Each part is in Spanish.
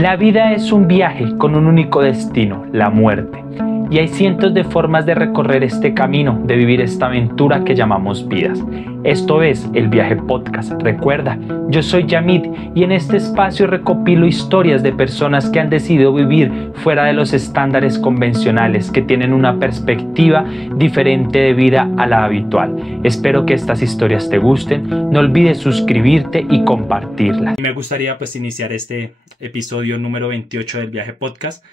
La vida es un viaje con un único destino, la muerte. Y hay cientos de formas de recorrer este camino, de vivir esta aventura que llamamos vidas. Esto es El Viaje Podcast. Recuerda, yo soy Yamid y en este espacio recopilo historias de personas que han decidido vivir fuera de los estándares convencionales, que tienen una perspectiva diferente de vida a la habitual. Espero que estas historias te gusten. No olvides suscribirte y compartirlas. Me gustaría iniciar este episodio número 28 del Viaje Podcast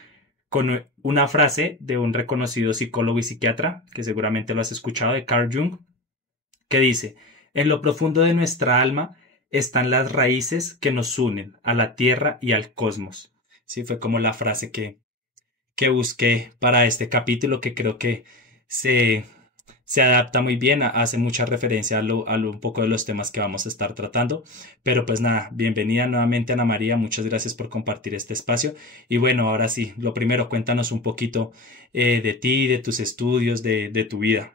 con una frase de un reconocido psicólogo y psiquiatra, que seguramente lo has escuchado, de Carl Jung, que dice: en lo profundo de nuestra alma están las raíces que nos unen a la tierra y al cosmos. Sí, fue como la frase que busqué para este capítulo, que creo que se adapta muy bien, hace mucha referencia a un poco de los temas que vamos a estar tratando. Pero pues nada, bienvenida nuevamente Ana María, muchas gracias por compartir este espacio. Y bueno, ahora sí, lo primero, cuéntanos un poquito de ti, de tus estudios, de tu vida.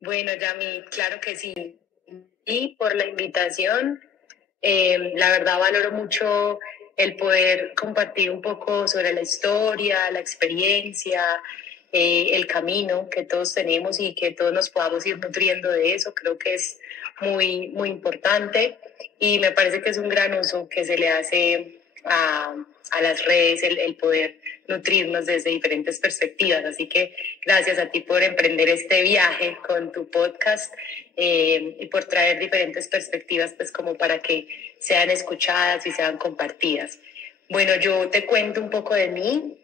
Bueno, Yami, claro que sí. Y por la invitación, la verdad valoro mucho el poder compartir un poco sobre la historia, la experiencia, el camino que todos tenemos y que todos nos podamos ir nutriendo de eso. Creo que es muy, muy importante y me parece que es un gran uso que se le hace a las redes, el poder nutrirnos desde diferentes perspectivas. Así que gracias a ti por emprender este viaje con tu podcast y por traer diferentes perspectivas, pues como para que sean escuchadas y sean compartidas. Bueno, yo te cuento un poco de mí.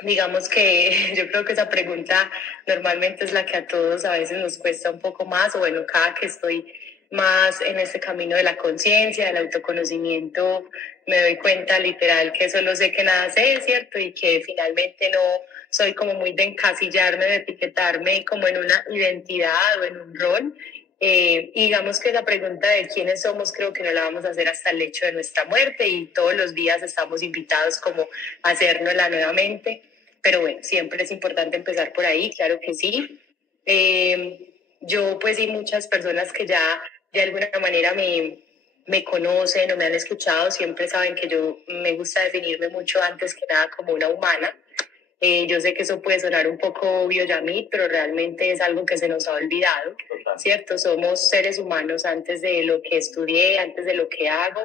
Digamos que yo creo que esa pregunta normalmente es la que a todos a veces nos cuesta un poco más, o bueno, cada que estoy más en este camino de la conciencia, del autoconocimiento, me doy cuenta literal que solo sé que nada sé, ¿cierto? Y que finalmente no soy como muy de encasillarme, de etiquetarme como en una identidad o en un rol. Y digamos que la pregunta de quiénes somos creo que no la vamos a hacer hasta el hecho de nuestra muerte, y todos los días estamos invitados como a hacérnosla nuevamente. Pero bueno, siempre es importante empezar por ahí, claro que sí. Yo pues y muchas personas que ya de alguna manera me conocen o me han escuchado, siempre saben que yo me gusta definirme mucho antes que nada como una humana. Yo sé que eso puede sonar un poco obvio, Yamit, pero realmente es algo que se nos ha olvidado, ¿cierto? Somos seres humanos antes de lo que estudié, antes de lo que hago.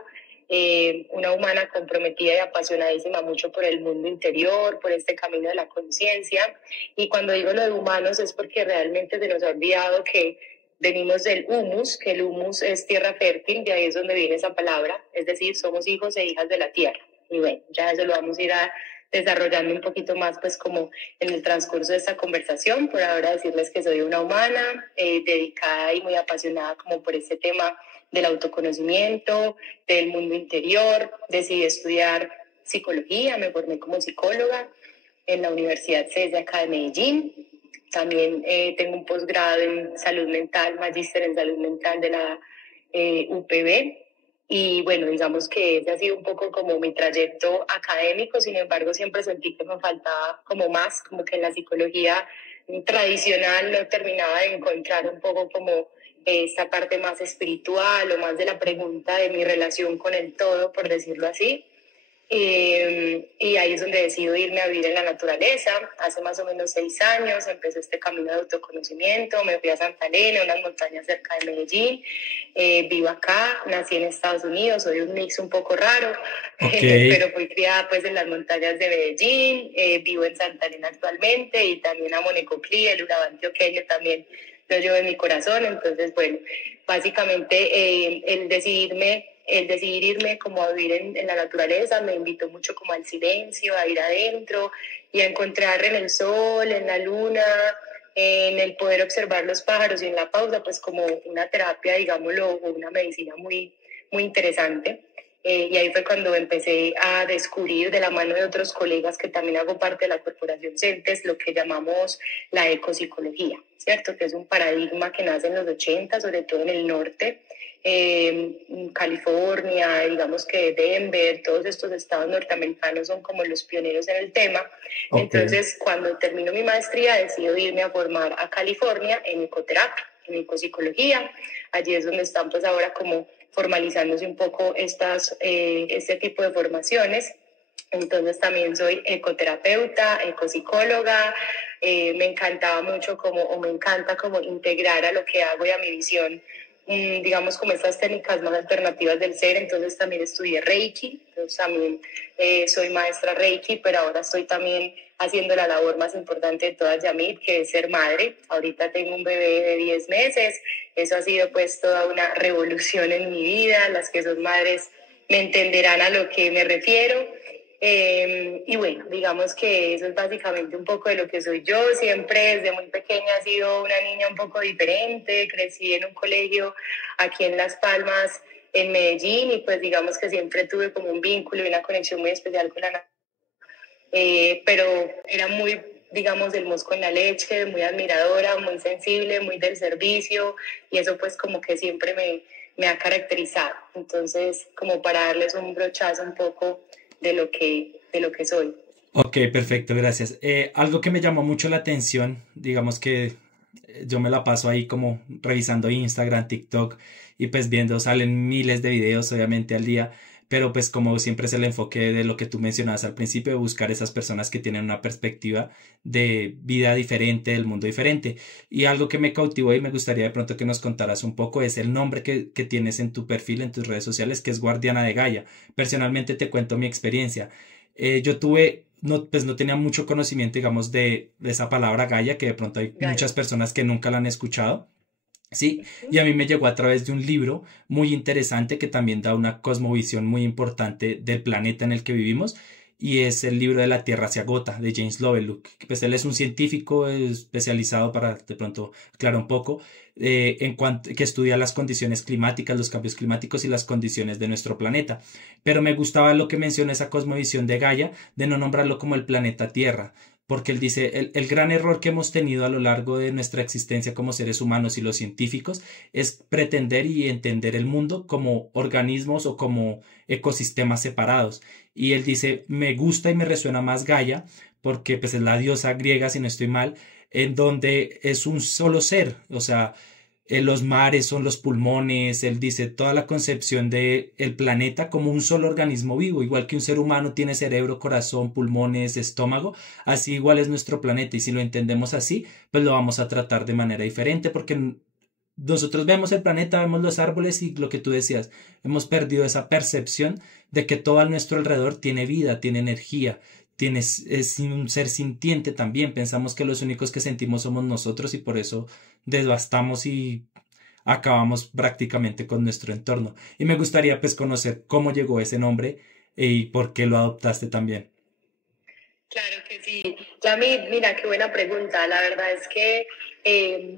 Una humana comprometida y apasionadísima mucho por el mundo interior, por este camino de la conciencia. Y cuando digo lo de humanos es porque realmente se nos ha olvidado que venimos del humus, que el humus es tierra fértil, de ahí es donde viene esa palabra, es decir, somos hijos e hijas de la tierra. Y bueno, ya eso lo vamos a ir desarrollando un poquito más, pues como en el transcurso de esta conversación. Por ahora decirles que soy una humana dedicada y muy apasionada como por este tema del autoconocimiento, del mundo interior. Decidí estudiar psicología, me formé como psicóloga en la Universidad CES de acá de Medellín. También tengo un posgrado en salud mental, magíster en salud mental de la UPB. Y bueno, digamos que ese ha sido un poco como mi trayecto académico. Sin embargo, siempre sentí que me faltaba como más, como que en la psicología tradicional no terminaba de encontrar un poco como esta parte más espiritual o más de la pregunta de mi relación con el todo, por decirlo así. Y ahí es donde decido irme a vivir en la naturaleza. Hace más o menos 6 años empecé este camino de autoconocimiento. Me fui a Santa Elena, unas montañas cerca de Medellín. Vivo acá, nací en Estados Unidos, soy un mix un poco raro, Okay. pero fui criada pues en las montañas de Medellín. Vivo en Santa Elena actualmente y también amo Necoclí, el Urabá antioqueño también lo llevo en mi corazón. Entonces, bueno, básicamente el decidir irme como a vivir en la naturaleza me invitó mucho como al silencio, a ir adentro y a encontrar en el sol, en la luna, en el poder observar los pájaros y en la pausa, pues como una terapia, digámoslo, o una medicina muy, muy interesante. Y ahí fue cuando empecé a descubrir, de la mano de otros colegas que también hago parte de la Corporación CENTES, lo que llamamos la ecopsicología, ¿cierto? Que es un paradigma que nace en los 80, sobre todo en el norte, California, digamos que Denver, todos estos estados norteamericanos son como los pioneros en el tema. Okay. Entonces, cuando termino mi maestría, decido irme a formar a California en ecoterapia, en ecopsicología. Allí es donde están pues ahora como formalizándose un poco este tipo de formaciones. Entonces también soy ecoterapeuta, ecopsicóloga. Me encantaba mucho me encanta como integrar a lo que hago y a mi visión, digamos, como estas técnicas más alternativas del ser. Entonces también estudié Reiki, entonces también soy maestra Reiki, pero ahora estoy también haciendo la labor más importante de todas, Yamit, que es ser madre. Ahorita tengo un bebé de 10 meses, eso ha sido pues toda una revolución en mi vida. Las que son madres me entenderán a lo que me refiero. Y bueno, digamos que eso es básicamente un poco de lo que soy yo. Siempre desde muy pequeña he sido una niña un poco diferente. Crecí en un colegio aquí en Las Palmas, en Medellín, y pues digamos que siempre tuve como un vínculo y una conexión muy especial con la naturaleza. Pero era muy, digamos, del mosco en la leche, muy admiradora, muy sensible, muy del servicio, y eso pues como que siempre me ha caracterizado. Entonces, como para darles un brochazo un poco de lo que soy. Ok, perfecto, gracias. Algo que me llamó mucho la atención, digamos que yo me la paso ahí como revisando Instagram, TikTok y pues viendo, salen miles de videos obviamente al día, pero pues como siempre es el enfoque de lo que tú mencionabas al principio, de buscar esas personas que tienen una perspectiva de vida diferente, del mundo diferente. Y algo que me cautivó y me gustaría de pronto que nos contaras un poco es el nombre que tienes en tu perfil, en tus redes sociales, que es Guardiana de Gaia. Personalmente te cuento mi experiencia. Yo tuve, no, pues no tenía mucho conocimiento, digamos, de esa palabra Gaia, que de pronto hay Gaia. muchas personas que nunca la han escuchado. Sí, y Uh-huh. a mí me llegó a través de un libro muy interesante que también da una cosmovisión muy importante del planeta en el que vivimos, y es el libro de La Tierra se agota de James Lovelock. Pues él es un científico especializado, para de pronto aclarar un poco, en cuanto que estudia las condiciones climáticas, los cambios climáticos y las condiciones de nuestro planeta. Pero me gustaba lo que menciona esa cosmovisión de Gaia, de no nombrarlo como el planeta Tierra, porque él dice, el gran error que hemos tenido a lo largo de nuestra existencia como seres humanos y los científicos es pretender y entender el mundo como organismos o como ecosistemas separados. Y él dice, me gusta y me resuena más Gaia, porque pues es la diosa griega, si no estoy mal, en donde es un solo ser, o sea, los mares son los pulmones. Él dice toda la concepción de el planeta como un solo organismo vivo, igual que un ser humano tiene cerebro, corazón, pulmones, estómago, así igual es nuestro planeta, y si lo entendemos así, pues lo vamos a tratar de manera diferente, porque nosotros vemos el planeta, vemos los árboles y lo que tú decías, hemos perdido esa percepción de que todo a nuestro alrededor tiene vida, tiene energía. Es un ser sintiente también. Pensamos que los únicos que sentimos somos nosotros y por eso devastamos y acabamos prácticamente con nuestro entorno. Y me gustaría pues conocer cómo llegó ese nombre y por qué lo adoptaste también. Claro que sí. Yami, mira, qué buena pregunta. La verdad es que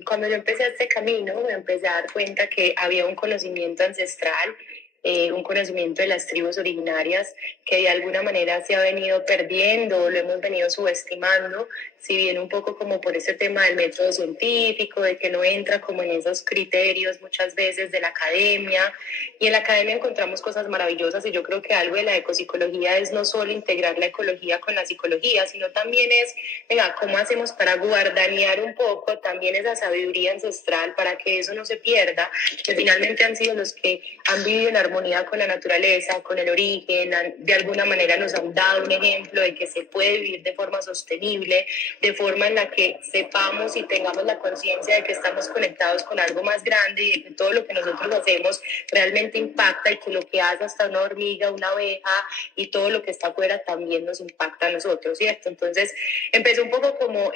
cuando yo empecé este camino, me empecé a dar cuenta que había un conocimiento ancestral, un conocimiento de las tribus originarias que de alguna manera se ha venido perdiendo, lo hemos venido subestimando, si bien un poco como por ese tema del método científico, de que no entra como en esos criterios muchas veces de la academia. Y en la academia encontramos cosas maravillosas, y yo creo que algo de la ecopsicología es no solo integrar la ecología con la psicología, sino también es, venga, ¿cómo hacemos para guardanear un poco también esa sabiduría ancestral para que eso no se pierda? Que finalmente han sido los que han vivido en armonía con la naturaleza, con el origen, de alguna manera nos han dado un ejemplo de que se puede vivir de forma sostenible, de forma en la que sepamos y tengamos la conciencia de que estamos conectados con algo más grande y de que todo lo que nosotros hacemos realmente impacta, y que lo que hace hasta una hormiga, una abeja y todo lo que está afuera también nos impacta a nosotros, ¿cierto? Entonces empecé un poco como,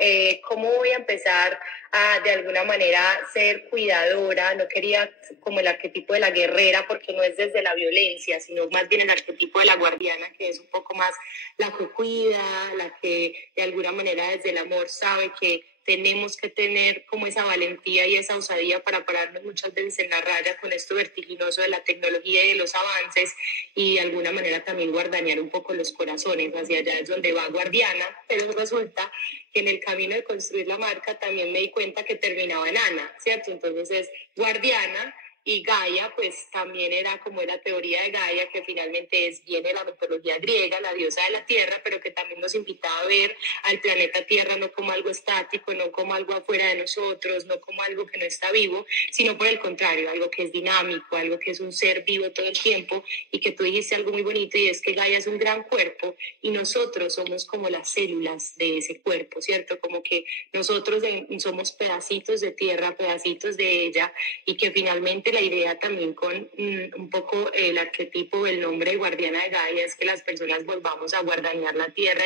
¿cómo voy a empezar a de alguna manera ser cuidadora? No quería como el arquetipo de la guerrera, porque no es desde la violencia, sino más bien el arquetipo de la guardiana, que es un poco más la que cuida, la que de alguna manera desde el amor sabe que tenemos que tener como esa valentía y esa osadía para pararnos muchas veces en la raya con esto vertiginoso de la tecnología y de los avances, y de alguna manera también guardanear un poco los corazones. Hacia allá es donde va Guardiana, pero resulta que en el camino de construir la marca también me di cuenta que terminaba en Ana, ¿cierto? Entonces es Guardiana, Y Gaia, pues también era como la teoría de Gaia, que finalmente viene de la mitología griega, la diosa de la tierra, pero que también nos invitaba a ver al planeta Tierra no como algo estático, no como algo afuera de nosotros, no como algo que no está vivo, sino por el contrario, algo que es dinámico, algo que es un ser vivo todo el tiempo. Y que tú dijiste algo muy bonito, y es que Gaia es un gran cuerpo y nosotros somos como las células de ese cuerpo, ¿cierto? Como que nosotros somos pedacitos de tierra, pedacitos de ella, y que finalmente la idea también con un poco el arquetipo, el nombre de guardiana de Gaia, es que las personas volvamos a guardanear la tierra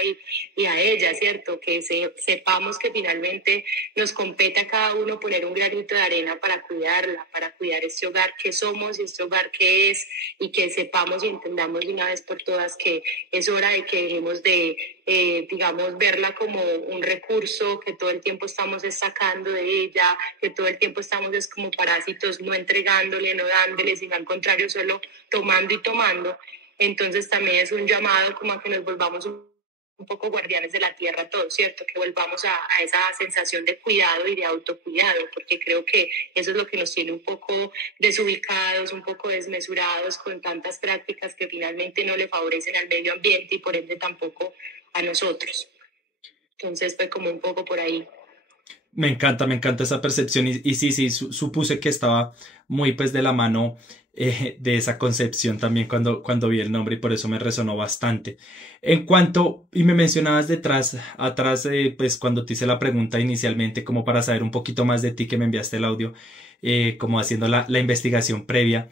y a ella, ¿cierto? Que sepamos que finalmente nos compete a cada uno poner un granito de arena para cuidarla, para cuidar este hogar que somos y este hogar que es, y que sepamos y entendamos de una vez por todas que es hora de que dejemos de, digamos, verla como un recurso que todo el tiempo estamos sacando de ella, que todo el tiempo estamos es como parásitos, no entregándole, no dándole, sino al contrario, solo tomando y tomando. Entonces también es un llamado como a que nos volvamos un poco guardianes de la tierra todos, ¿cierto? Que volvamos a esa sensación de cuidado y de autocuidado, porque creo que eso es lo que nos tiene un poco desubicados, un poco desmesurados con tantas prácticas que finalmente no le favorecen al medio ambiente y por ende tampoco a nosotros. Entonces fue como un poco por ahí. Me encanta esa percepción y sí, supuse que estaba muy pues de la mano de esa concepción también cuando vi el nombre y por eso me resonó bastante. En cuanto, y me mencionabas atrás, pues cuando te hice la pregunta inicialmente, como para saber un poquito más de ti que me enviaste el audio, como haciendo la investigación previa,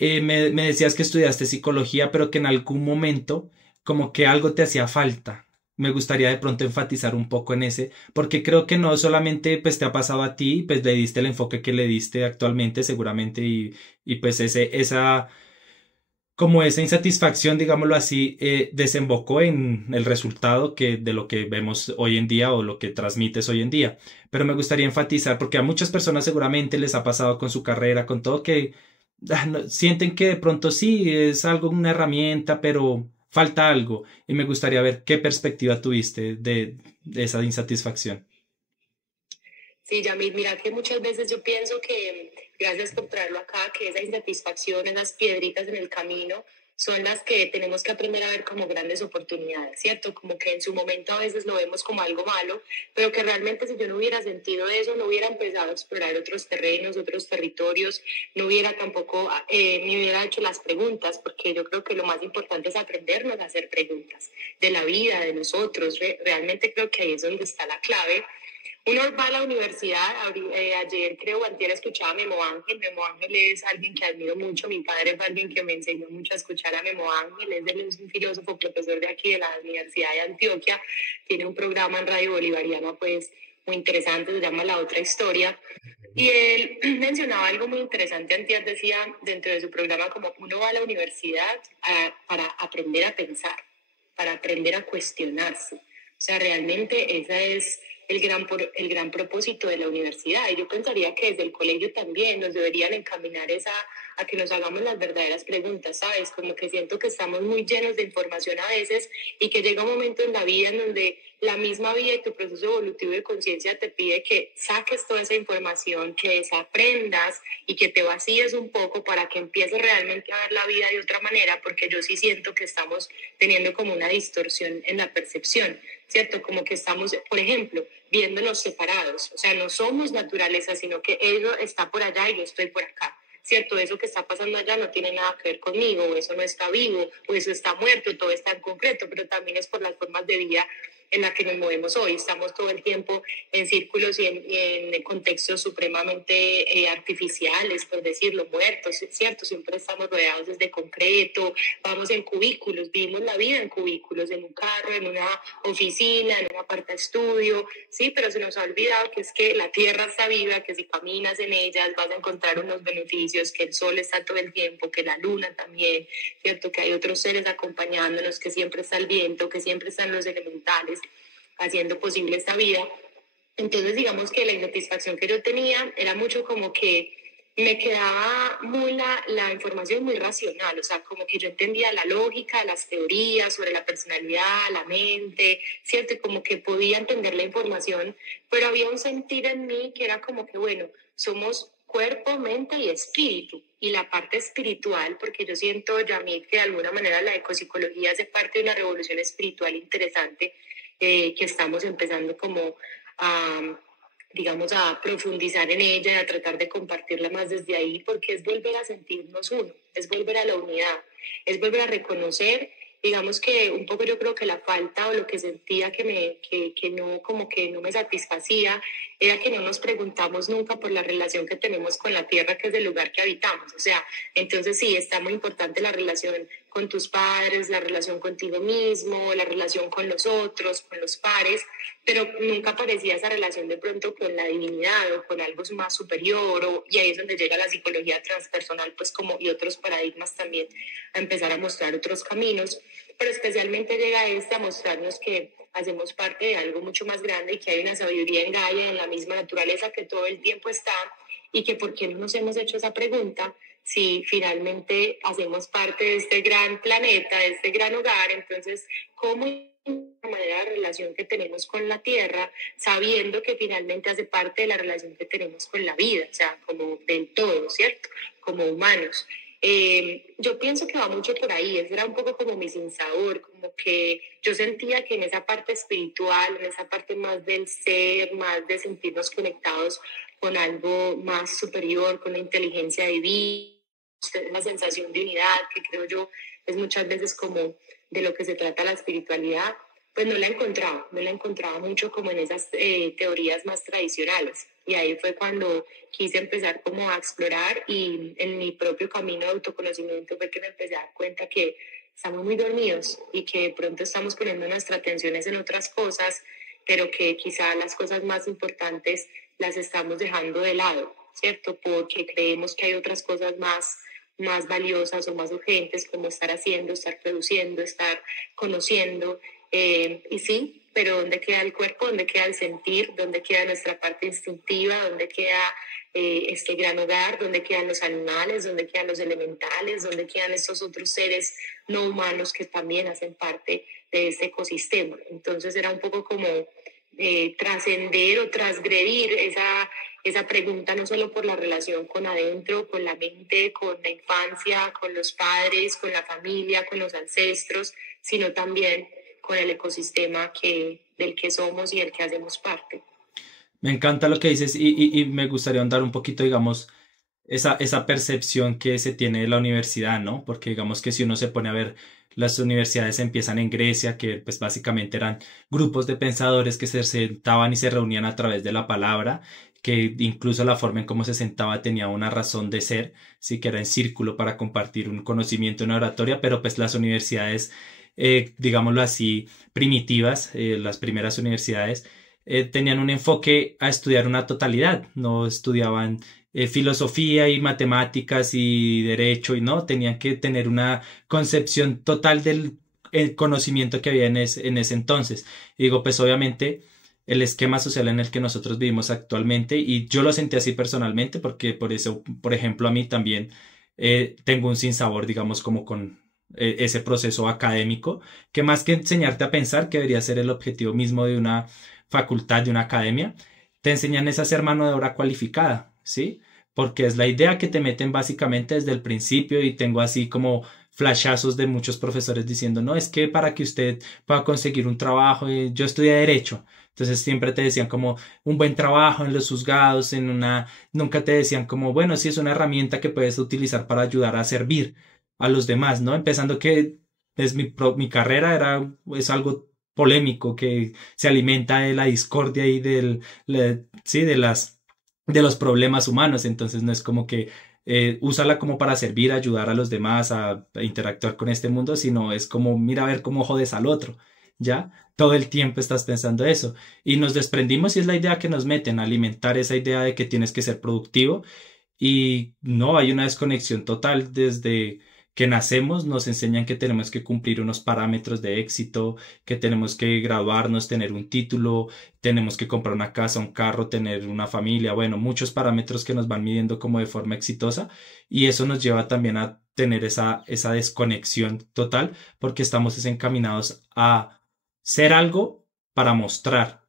me decías que estudiaste psicología, pero que en algún momento como que algo te hacía falta. Me gustaría de pronto enfatizar un poco en ese, porque creo que no solamente pues te ha pasado a ti, pues le diste el enfoque que le diste actualmente seguramente y pues como esa insatisfacción, digámoslo así, desembocó en el resultado de lo que vemos hoy en día o lo que transmites hoy en día. Pero me gustaría enfatizar, porque a muchas personas seguramente les ha pasado con su carrera, con todo que sienten que de pronto sí es algo, una herramienta, pero falta algo. Y me gustaría ver qué perspectiva tuviste de esa insatisfacción. Sí, Yamil, mira que muchas veces yo pienso que, gracias por traerlo acá, que esa insatisfacción, esas piedritas en el camino, son las que tenemos que aprender a ver como grandes oportunidades, ¿cierto? Como que en su momento a veces lo vemos como algo malo, pero que realmente si yo no hubiera sentido eso, no hubiera empezado a explorar otros terrenos, otros territorios, no hubiera tampoco, me hubiera hecho las preguntas, porque yo creo que lo más importante es aprendernos a hacer preguntas de la vida, de nosotros. Realmente creo que ahí es donde está la clave. Uno va a la universidad, ayer creo, antier escuchaba a Memo Ángel. Memo Ángel es alguien que admiro mucho, mi padre fue alguien que me enseñó mucho a escuchar a Memo Ángel, es un filósofo, profesor de aquí de la Universidad de Antioquia, tiene un programa en Radio Bolivariana pues muy interesante, se llama La Otra Historia, y él mencionaba algo muy interesante antier, decía dentro de su programa como uno va a la universidad para aprender a pensar, para aprender a cuestionarse. O sea, realmente ese es el gran propósito de la universidad. Y yo pensaría que desde el colegio también nos deberían encaminar a que nos hagamos las verdaderas preguntas, ¿sabes? Como que siento que estamos muy llenos de información a veces y que llega un momento en la vida en donde la misma vida y tu proceso evolutivo de conciencia te pide que saques toda esa información, que desaprendas y que te vacíes un poco para que empieces realmente a ver la vida de otra manera, porque yo sí siento que estamos teniendo como una distorsión en la percepción, ¿cierto? Como que estamos, por ejemplo, viéndonos separados, o sea, no somos naturaleza, sino que ello está por allá y yo estoy por acá. ¿Cierto? Eso que está pasando allá no tiene nada que ver conmigo, o eso no está vivo, o eso está muerto, todo está en concreto, pero también es por las formas de vida en las que nos movemos hoy. Estamos todo el tiempo en círculos y en contextos supremamente artificiales, por decirlo, muertos, ¿cierto? Siempre estamos rodeados desde concreto, vamos en cubículos, vivimos la vida en cubículos, en un carro, en una oficina, en un aparta estudio, sí, pero se nos ha olvidado que es que la tierra está viva, que si caminas en ellas vas a encontrar unos beneficios, que el sol está todo el tiempo, que la luna también, ¿cierto? Que hay otros seres acompañándonos, que siempre está el viento, que siempre están los elementales haciendo posible esta vida. Entonces, digamos que la insatisfacción que yo tenía era mucho como que me quedaba muy la información muy racional, o sea, como que yo entendía la lógica, las teorías sobre la personalidad, la mente, ¿cierto? Y como que podía entender la información, pero había un sentir en mí que era como que, bueno, somos cuerpo, mente y espíritu. Y la parte espiritual, porque yo siento, Yamit, que de alguna manera la ecopsicología hace parte de una revolución espiritual interesante, que estamos empezando como a, digamos, a profundizar en ella y a tratar de compartirla más desde ahí, porque es volver a sentirnos uno, es volver a la unidad, es volver a reconocer, digamos que un poco yo creo que la falta o lo que sentía que no, como que no me satisfacía, era que no nos preguntamos nunca por la relación que tenemos con la tierra, que es el lugar que habitamos. O sea, entonces sí, está muy importante la relación con tus padres, la relación contigo mismo, la relación con los otros, con los pares, pero nunca aparecía esa relación de pronto con la divinidad o con algo más superior, y ahí es donde llega la psicología transpersonal, pues como y otros paradigmas también, a empezar a mostrar otros caminos, pero especialmente llega a mostrarnos que hacemos parte de algo mucho más grande y que hay una sabiduría en Gaia, en la misma naturaleza que todo el tiempo está, y que por qué no nos hemos hecho esa pregunta si finalmente hacemos parte de este gran planeta, de este gran hogar. Entonces, ¿cómo la manera de relación que tenemos con la Tierra, sabiendo que finalmente hace parte de la relación que tenemos con la vida, o sea, como del todo, ¿cierto? Como humanos. Yo pienso que va mucho por ahí, ese era un poco como mi sinsabor, como que yo sentía que en esa parte espiritual, en esa parte más del ser, más de sentirnos conectados con algo más superior, con la inteligencia divina, una sensación de unidad, que creo yo es muchas veces como de lo que se trata la espiritualidad, pues no la encontraba mucho como en esas teorías más tradicionales. Y ahí fue cuando quise empezar como a explorar, y en mi propio camino de autoconocimiento fue que me empecé a dar cuenta que estamos muy dormidos y que de pronto estamos poniendo nuestras atenciones en otras cosas, pero que quizá las cosas más importantes las estamos dejando de lado, ¿cierto? Porque creemos que hay otras cosas más valiosas o más urgentes, como estar haciendo, estar produciendo, estar conociendo. Y sí, pero ¿dónde queda el cuerpo? ¿Dónde queda el sentir? ¿Dónde queda nuestra parte instintiva? ¿Dónde queda este gran hogar? ¿Dónde quedan los animales? ¿Dónde quedan los elementales? ¿Dónde quedan estos otros seres no humanos que también hacen parte de este ecosistema? Entonces era un poco como trascender o transgredir esa pregunta, no solo por la relación con adentro, con la mente, con la infancia, con los padres, con la familia, con los ancestros, sino también con el ecosistema del que somos y del que hacemos parte. Me encanta lo que dices y me gustaría ahondar un poquito, digamos, esa percepción que se tiene de la universidad, ¿no? Porque digamos que si uno se pone a ver, las universidades empiezan en Grecia, que pues básicamente eran grupos de pensadores que se sentaban y se reunían a través de la palabra, que incluso la forma en cómo se sentaba tenía una razón de ser, sí que era en círculo para compartir un conocimiento, una oratoria, pero pues las universidades, digámoslo así, primitivas, las primeras universidades, tenían un enfoque a estudiar una totalidad, no estudiaban filosofía y matemáticas y derecho y no, tenían que tener una concepción total del conocimiento que había en ese entonces. Y digo, pues obviamente el esquema social en el que nosotros vivimos actualmente, y yo lo sentí así personalmente, porque por eso, por ejemplo, a mí también tengo un sinsabor, digamos, como con ese proceso académico, que más que enseñarte a pensar, que debería ser el objetivo mismo de una facultad, de una academia, te enseñan es a ser mano de obra cualificada, ¿sí? Porque es la idea que te meten básicamente desde el principio, y tengo así como flashazos de muchos profesores diciendo, no, es que para que usted pueda conseguir un trabajo, yo estudié derecho, entonces siempre te decían como un buen trabajo en los juzgados, nunca te decían como, bueno, sí es una herramienta que puedes utilizar para ayudar a servir a los demás, ¿no? Empezando que es mi carrera es algo polémico que se alimenta de la discordia y sí, de los problemas humanos. Entonces no es como que úsala como para servir, ayudar a los demás a interactuar con este mundo, sino es como mira a ver cómo jodes al otro, ¿ya? Todo el tiempo estás pensando eso. Y nos desprendimos, y es la idea que nos meten, alimentar esa idea de que tienes que ser productivo, y no, hay una desconexión total desde que nacemos. Nos enseñan que tenemos que cumplir unos parámetros de éxito, que tenemos que graduarnos, tener un título, tenemos que comprar una casa, un carro, tener una familia, bueno, muchos parámetros que nos van midiendo como de forma exitosa, y eso nos lleva también a tener esa desconexión total, porque estamos desencaminados a ser algo para mostrar,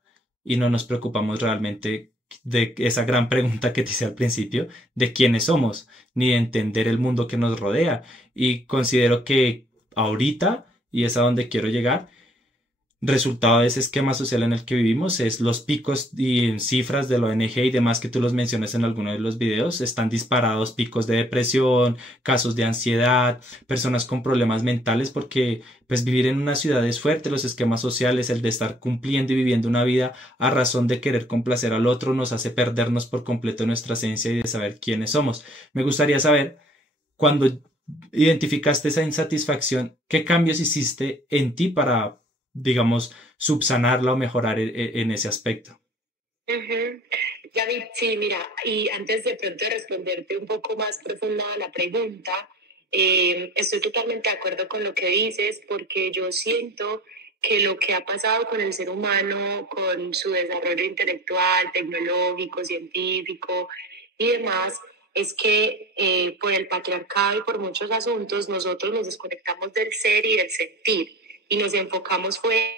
y no nos preocupamos realmente de esa gran pregunta que te hice al principio, de quiénes somos, ni de entender el mundo que nos rodea. Y considero que ahorita, y es a donde quiero llegar, resultado de ese esquema social en el que vivimos es los picos y en cifras de la ONG y demás que tú los mencionas en alguno de los videos, están disparados picos de depresión, casos de ansiedad, personas con problemas mentales, porque pues vivir en una ciudad es fuerte, los esquemas sociales, el de estar cumpliendo y viviendo una vida a razón de querer complacer al otro nos hace perdernos por completo nuestra esencia y de saber quiénes somos. Me gustaría saber, cuando identificaste esa insatisfacción, ¿qué cambios hiciste en ti para, digamos, subsanarla o mejorar en ese aspecto? Ujú. David, sí, mira, y antes de pronto responderte un poco más profunda a la pregunta, estoy totalmente de acuerdo con lo que dices, porque yo siento que lo que ha pasado con el ser humano, con su desarrollo intelectual, tecnológico, científico y demás, es que por el patriarcado y por muchos asuntos nosotros nos desconectamos del ser y del sentir y nos enfocamos fue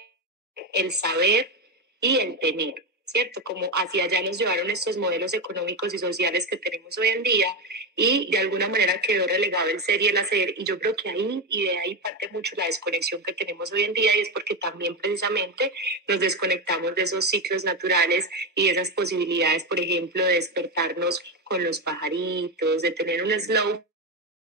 el saber y el tener, ¿cierto? Como hacia allá nos llevaron estos modelos económicos y sociales que tenemos hoy en día y de alguna manera quedó relegado el ser y el hacer y yo creo que ahí y de ahí parte mucho la desconexión que tenemos hoy en día y es porque también precisamente nos desconectamos de esos ciclos naturales y de esas posibilidades, por ejemplo, de despertarnos con los pajaritos, de tener un slow.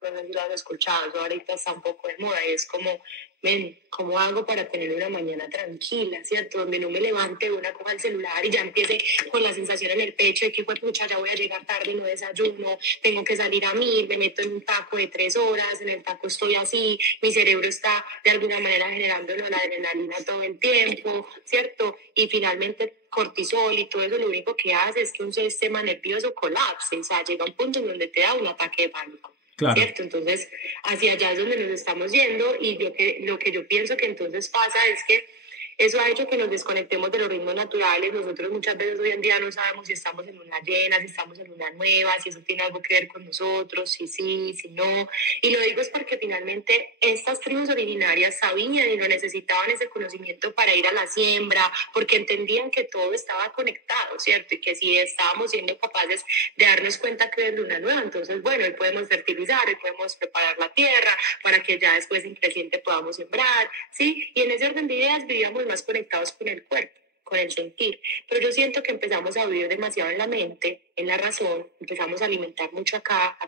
No sé si lo has escuchado, eso ahorita está un poco de moda y es como, ven, ¿cómo hago para tener una mañana tranquila, cierto? Donde no me levante, una coja el celular y ya empiece con la sensación en el pecho de que, pues, pucha, ya voy a llegar tarde, no desayuno, tengo que salir a mí, me meto en un taco de 3 horas, en el taco estoy así, mi cerebro está de alguna manera generando la adrenalina todo el tiempo, ¿cierto? Y finalmente cortisol y todo eso lo único que hace es que un sistema nervioso colapse, o sea, llega un punto en donde te da un ataque de pánico. Claro. ¿Cierto? Entonces, hacia allá es donde nos estamos yendo y lo que yo pienso que entonces pasa es que eso ha hecho que nos desconectemos de los ritmos naturales. Nosotros muchas veces hoy en día no sabemos si estamos en una llena, si estamos en una nueva, si eso tiene algo que ver con nosotros, si sí, si no. Y lo digo es porque finalmente estas tribus originarias sabían y no necesitaban ese conocimiento para ir a la siembra, porque entendían que todo estaba conectado, ¿cierto? Y que si estábamos siendo capaces de darnos cuenta que es luna nueva, entonces, bueno, hoy podemos fertilizar, hoy podemos preparar la tierra para que ya después en creciente podamos sembrar, ¿sí? Y en ese orden de ideas vivíamos más conectados con el cuerpo, con el sentir. Pero yo siento que empezamos a vivir demasiado en la mente, en la razón, empezamos a alimentar mucho acá,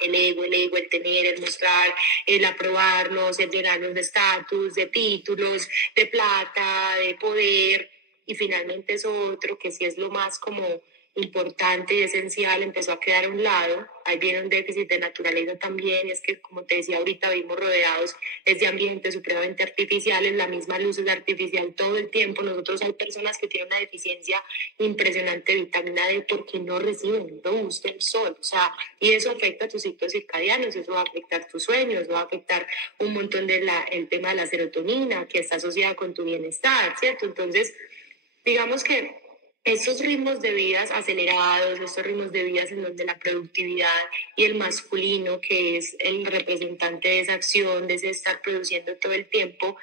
el ego, el tener, el mostrar, el aprobarnos, el llenarnos de estatus, de títulos, de plata, de poder, y finalmente eso otro que sí es lo más como importante y esencial empezó a quedar a un lado. Ahí viene un déficit de naturaleza también, y es que, como te decía ahorita, vivimos rodeados de ambientes supremamente artificiales, la misma luz es artificial todo el tiempo. Nosotros hay personas que tienen una deficiencia impresionante de vitamina D porque no reciben luz del sol, o sea, y eso afecta a tus ciclos circadianos, eso va a afectar tus sueños, eso va a afectar un montón el tema de la serotonina que está asociada con tu bienestar, ¿cierto? Entonces, digamos que estos ritmos de vidas acelerados, estos ritmos de vidas en donde la productividad y el masculino, que es el representante de esa acción, de ese estar produciendo todo el tiempo,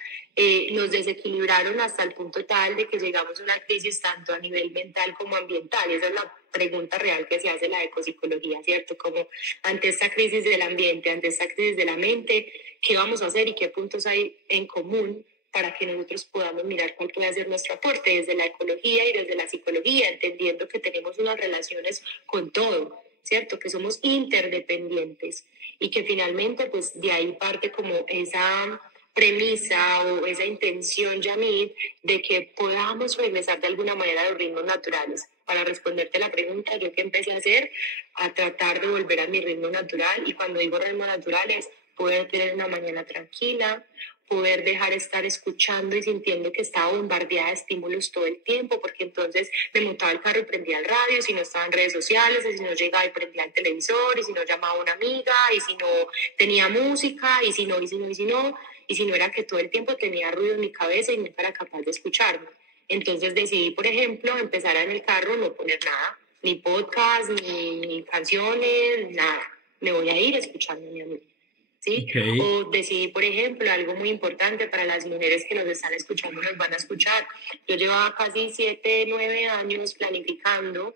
nos desequilibraron hasta el punto tal de que llegamos a una crisis tanto a nivel mental como ambiental. Esa es la pregunta real que se hace la ecopsicología, ¿cierto? Como ante esta crisis del ambiente, ante esta crisis de la mente, ¿qué vamos a hacer y qué puntos hay en común para que nosotros podamos mirar cuál puede ser nuestro aporte desde la ecología y desde la psicología, entendiendo que tenemos unas relaciones con todo, ¿cierto? Que somos interdependientes y que finalmente, pues, de ahí parte como esa premisa o esa intención, Yamid, de que podamos regresar de alguna manera a los ritmos naturales. Para responderte la pregunta, yo que empecé a hacer, a tratar de volver a mi ritmo natural, y cuando digo ritmo natural es poder tener una mañana tranquila, poder dejar estar escuchando y sintiendo que estaba bombardeada de estímulos todo el tiempo, porque entonces me montaba el carro y prendía el radio, y si no estaba en redes sociales, y si no llegaba y prendía el televisor, y si no llamaba a una amiga, y si no tenía música, y si no, y si no era que todo el tiempo tenía ruido en mi cabeza y no era capaz de escucharme. Entonces decidí, por ejemplo, empezar en el carro no poner nada, ni podcast, ni canciones, nada. Me voy a ir escuchando a mi amigo. ¿sí? Ok. O decidí, por ejemplo, algo muy importante para las mujeres que nos están escuchando, nos van a escuchar. Yo llevaba casi 7, 9 años planificando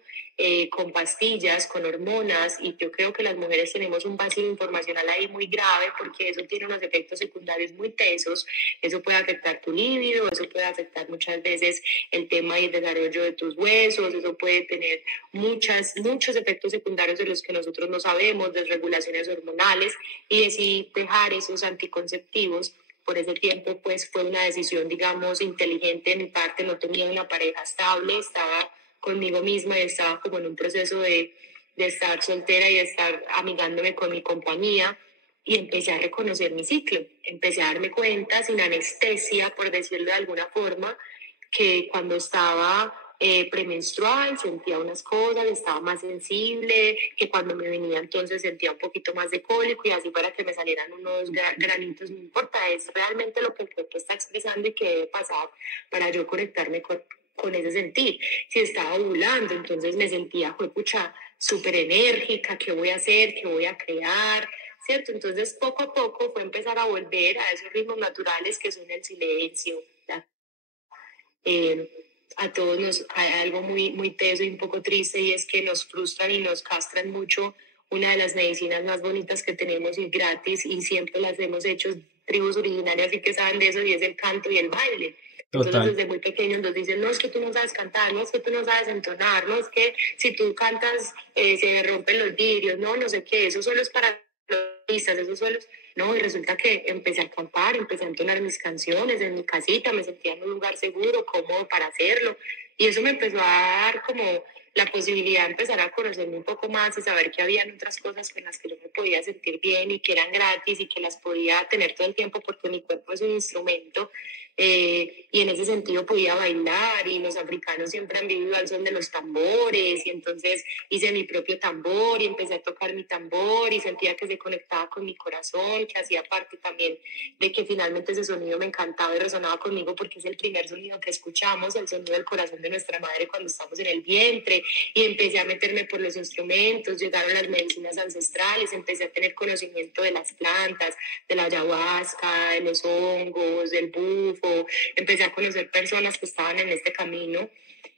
con pastillas, con hormonas, y yo creo que las mujeres tenemos un vacío informacional ahí muy grave porque eso tiene unos efectos secundarios muy tesos. Eso puede afectar tu líbido, eso puede afectar muchas veces el tema y el desarrollo de tus huesos, eso puede tener muchos efectos secundarios de los que nosotros no sabemos, desregulaciones hormonales, y decidí dejar esos anticonceptivos. Por ese tiempo, pues fue una decisión, digamos, inteligente de mi parte. No tenía una pareja estable, estaba conmigo misma y estaba como en un proceso de estar soltera y de estar amigándome con mi compañía. Y empecé a reconocer mi ciclo, empecé a darme cuenta sin anestesia, por decirlo de alguna forma, que cuando estaba premenstrual sentía unas cosas, estaba más sensible, que cuando me venía entonces sentía un poquito más de cólico, y así para que me salieran unos granitos, no importa, es realmente lo que el cuerpo está expresando y que debe pasar para yo conectarme con ese sentir. Si estaba ovulando, entonces me sentía, pucha, súper enérgica, ¿qué voy a hacer? ¿Qué voy a crear? ¿Cierto? Entonces poco a poco fue empezar a volver a esos ritmos naturales que son el silencio, eh, a todos nos hay algo muy teso y un poco triste, y es que nos frustran y nos castran mucho una de las medicinas más bonitas que tenemos y gratis, y siempre las hemos hecho tribus originarias y que saben de eso, y es el canto y el baile. Entonces Total. desde muy pequeños nos dicen, no, es que tú no sabes cantar, no, es que tú no sabes entonar, no, es que si tú cantas se rompen los vidrios, no, no sé qué, eso solo es para los artistas, eso solo es... No, y resulta que empecé a cantar, empecé a entonar mis canciones en mi casita, me sentía en un lugar seguro, cómodo para hacerlo. Y eso me empezó a dar como la posibilidad de empezar a conocerme un poco más y saber que habían otras cosas con las que yo me podía sentir bien y que eran gratis y que las podía tener todo el tiempo porque mi cuerpo es un instrumento. Y en ese sentido podía bailar, y los africanos siempre han vivido al son de los tambores, y entonces hice mi propio tambor y empecé a tocar mi tambor y sentía que se conectaba con mi corazón, que hacía parte también de que finalmente ese sonido me encantaba y resonaba conmigo porque es el primer sonido que escuchamos, el sonido del corazón de nuestra madre cuando estamos en el vientre. Y empecé a meterme por los instrumentos, llegaron las medicinas ancestrales, empecé a tener conocimiento de las plantas, de la ayahuasca, de los hongos, del bufo. Empecé a conocer personas que estaban en este camino,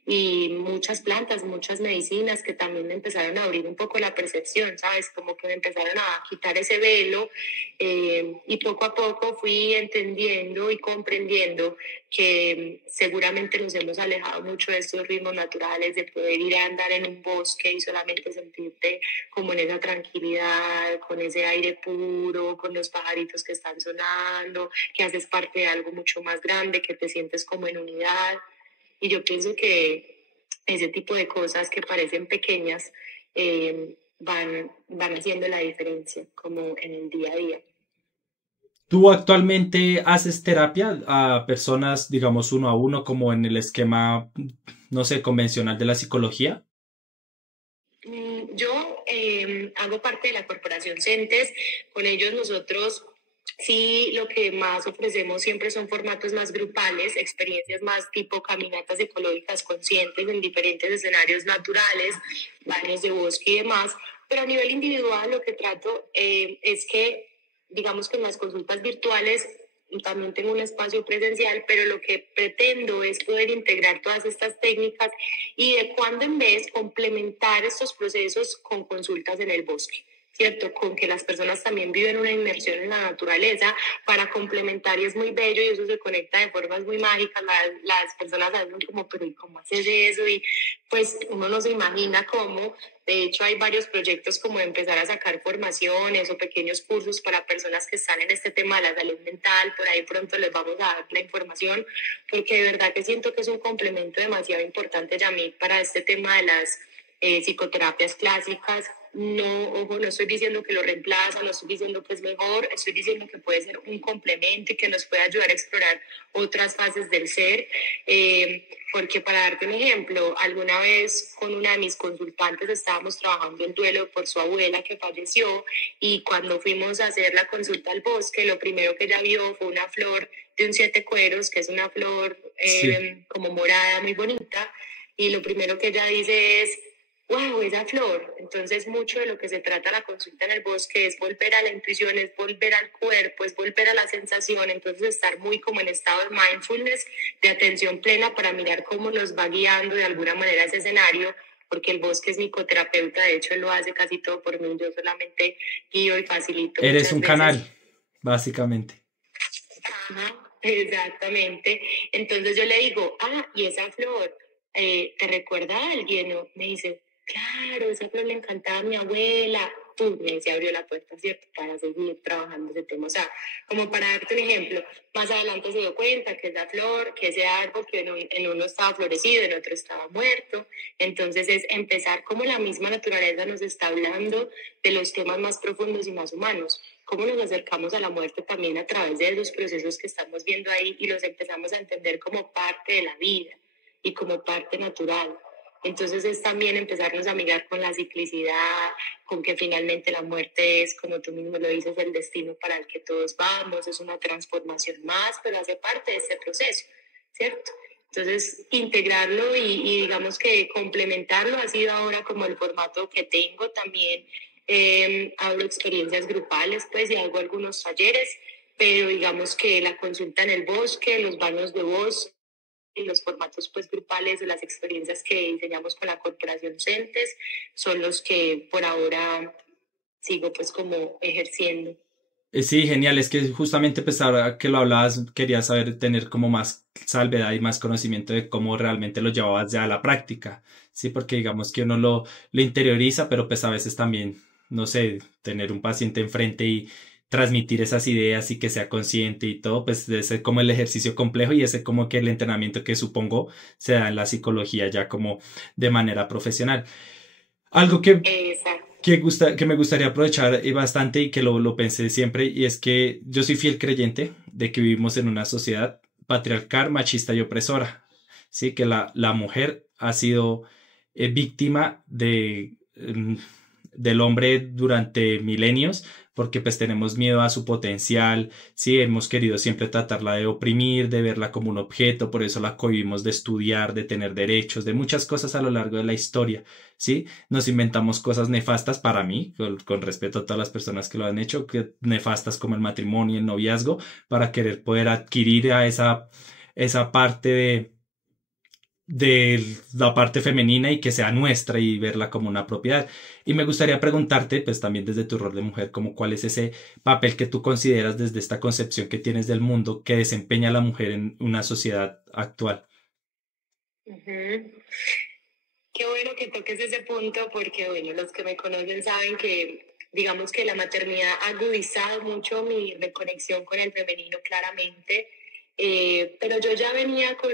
y muchas plantas, muchas medicinas que también me empezaron a abrir un poco la percepción, ¿sabes? Como que me empezaron a quitar ese velo, y poco a poco fui entendiendo y comprendiendo que seguramente nos hemos alejado mucho de estos ritmos naturales, de poder ir a andar en un bosque y solamente sentirte como en esa tranquilidad, con ese aire puro, con los pajaritos que están sonando, que haces parte de algo mucho más grande, que te sientes como en unidad. Y yo pienso que ese tipo de cosas que parecen pequeñas van haciendo la diferencia como en el día a día. ¿Tú actualmente haces terapia a personas, digamos, uno a uno, como en el esquema, no sé, convencional de la psicología? Yo hago parte de la corporación CENTES. Con ellos nosotros sí lo que más ofrecemos siempre son formatos más grupales, experiencias más tipo caminatas ecológicas conscientes en diferentes escenarios naturales, baños de bosque y demás. Pero a nivel individual lo que trato es que, digamos que en las consultas virtuales también tengo un espacio presencial, pero lo que pretendo es poder integrar todas estas técnicas y de cuando en vez complementar estos procesos con consultas en el bosque, ¿cierto? Con que las personas también viven una inmersión en la naturaleza para complementar, y es muy bello y eso se conecta de formas muy mágicas. Las personas hacen como, pero ¿y cómo haces eso? Y pues uno no se imagina cómo. De hecho, hay varios proyectos como de empezar a sacar formaciones o pequeños cursos para personas que están en este tema de la salud mental. Por ahí pronto les vamos a dar la información, porque de verdad que siento que es un complemento demasiado importante, Yamit, para este tema de las psicoterapias clásicas. No, ojo, no estoy diciendo que lo reemplaza, no estoy diciendo que es mejor, estoy diciendo que puede ser un complemento y que nos puede ayudar a explorar otras fases del ser. Porque para darte un ejemplo, alguna vez con una de mis consultantes estábamos trabajando en duelo por su abuela que falleció, y cuando fuimos a hacer la consulta al bosque, lo primero que ella vio fue una flor de un siete cueros, que es una flor Sí. como morada, muy bonita, y lo primero que ella dice es, wow, esa flor. Entonces mucho de lo que se trata la consulta en el bosque es volver a la intuición, es volver al cuerpo, es volver a la sensación, entonces estar muy como en estado de mindfulness, de atención plena para mirar cómo nos va guiando de alguna manera ese escenario, porque el bosque es mi coterapeuta, de hecho él lo hace casi todo por mí, yo solamente guío y facilito Eres muchas un veces. canal, básicamente. Ajá, exactamente. Entonces yo le digo, y esa flor, ¿te recuerda a alguien? ¿No? Me dice, claro, esa flor le encantaba a mi abuela. Tú, se abrió la puerta, ¿cierto? Para seguir trabajando ese tema. O sea, como para darte un ejemplo, más adelante se dio cuenta que esa flor, que ese árbol, que en uno estaba florecido, en otro estaba muerto. Entonces es empezar como la misma naturaleza nos está hablando de los temas más profundos y más humanos. Cómo nos acercamos a la muerte también a través de los procesos que estamos viendo ahí y los empezamos a entender como parte de la vida y como parte natural. Entonces es también empezarnos a mirar con la ciclicidad, con que finalmente la muerte es, como tú mismo lo dices, el destino para el que todos vamos, es una transformación más, pero hace parte de este proceso, ¿cierto? Entonces, integrarlo y digamos que complementarlo ha sido ahora como el formato que tengo también. Hablo experiencias grupales, pues, y hago algunos talleres, pero digamos que la consulta en el bosque, los baños de voz, y los formatos pues grupales de las experiencias que diseñamos con la Corporación CENTES son los que por ahora sigo pues como ejerciendo. Sí, genial. Es que justamente pues ahora que lo hablabas, quería saber tener como más salvedad y más conocimiento de cómo realmente lo llevabas ya a la práctica. Sí, porque digamos que uno lo interioriza, pero pues a veces también, no sé, tener un paciente enfrente y transmitir esas ideas y que sea consciente y todo, pues debe ser como el ejercicio complejo y ese como que el entrenamiento que supongo se da en la psicología ya como de manera profesional. Algo Exacto. que me gustaría aprovechar bastante y que lo pensé siempre, y es que yo soy fiel creyente de que vivimos en una sociedad patriarcal, machista y opresora. Sí, que la mujer ha sido víctima del hombre durante milenios, porque pues tenemos miedo a su potencial, sí, hemos querido siempre tratarla de oprimir, de verla como un objeto, por eso la cohibimos de estudiar, de tener derechos, de muchas cosas a lo largo de la historia, sí, nos inventamos cosas nefastas para mí, con respeto a todas las personas que lo han hecho, que nefastas como el matrimonio y el noviazgo, para querer poder adquirir a esa parte de la parte femenina y que sea nuestra y verla como una propiedad. Y me gustaría preguntarte, pues también desde tu rol de mujer, como cuál es ese papel que tú consideras desde esta concepción que tienes del mundo que desempeña la mujer en una sociedad actual. Uh-huh. Qué bueno que toques ese punto porque, bueno, los que me conocen saben que, digamos que la maternidad ha agudizado mucho mi reconexión con el femenino claramente, pero yo ya venía con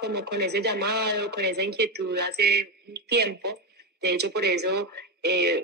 como con ese llamado, con esa inquietud hace un tiempo. De hecho, por eso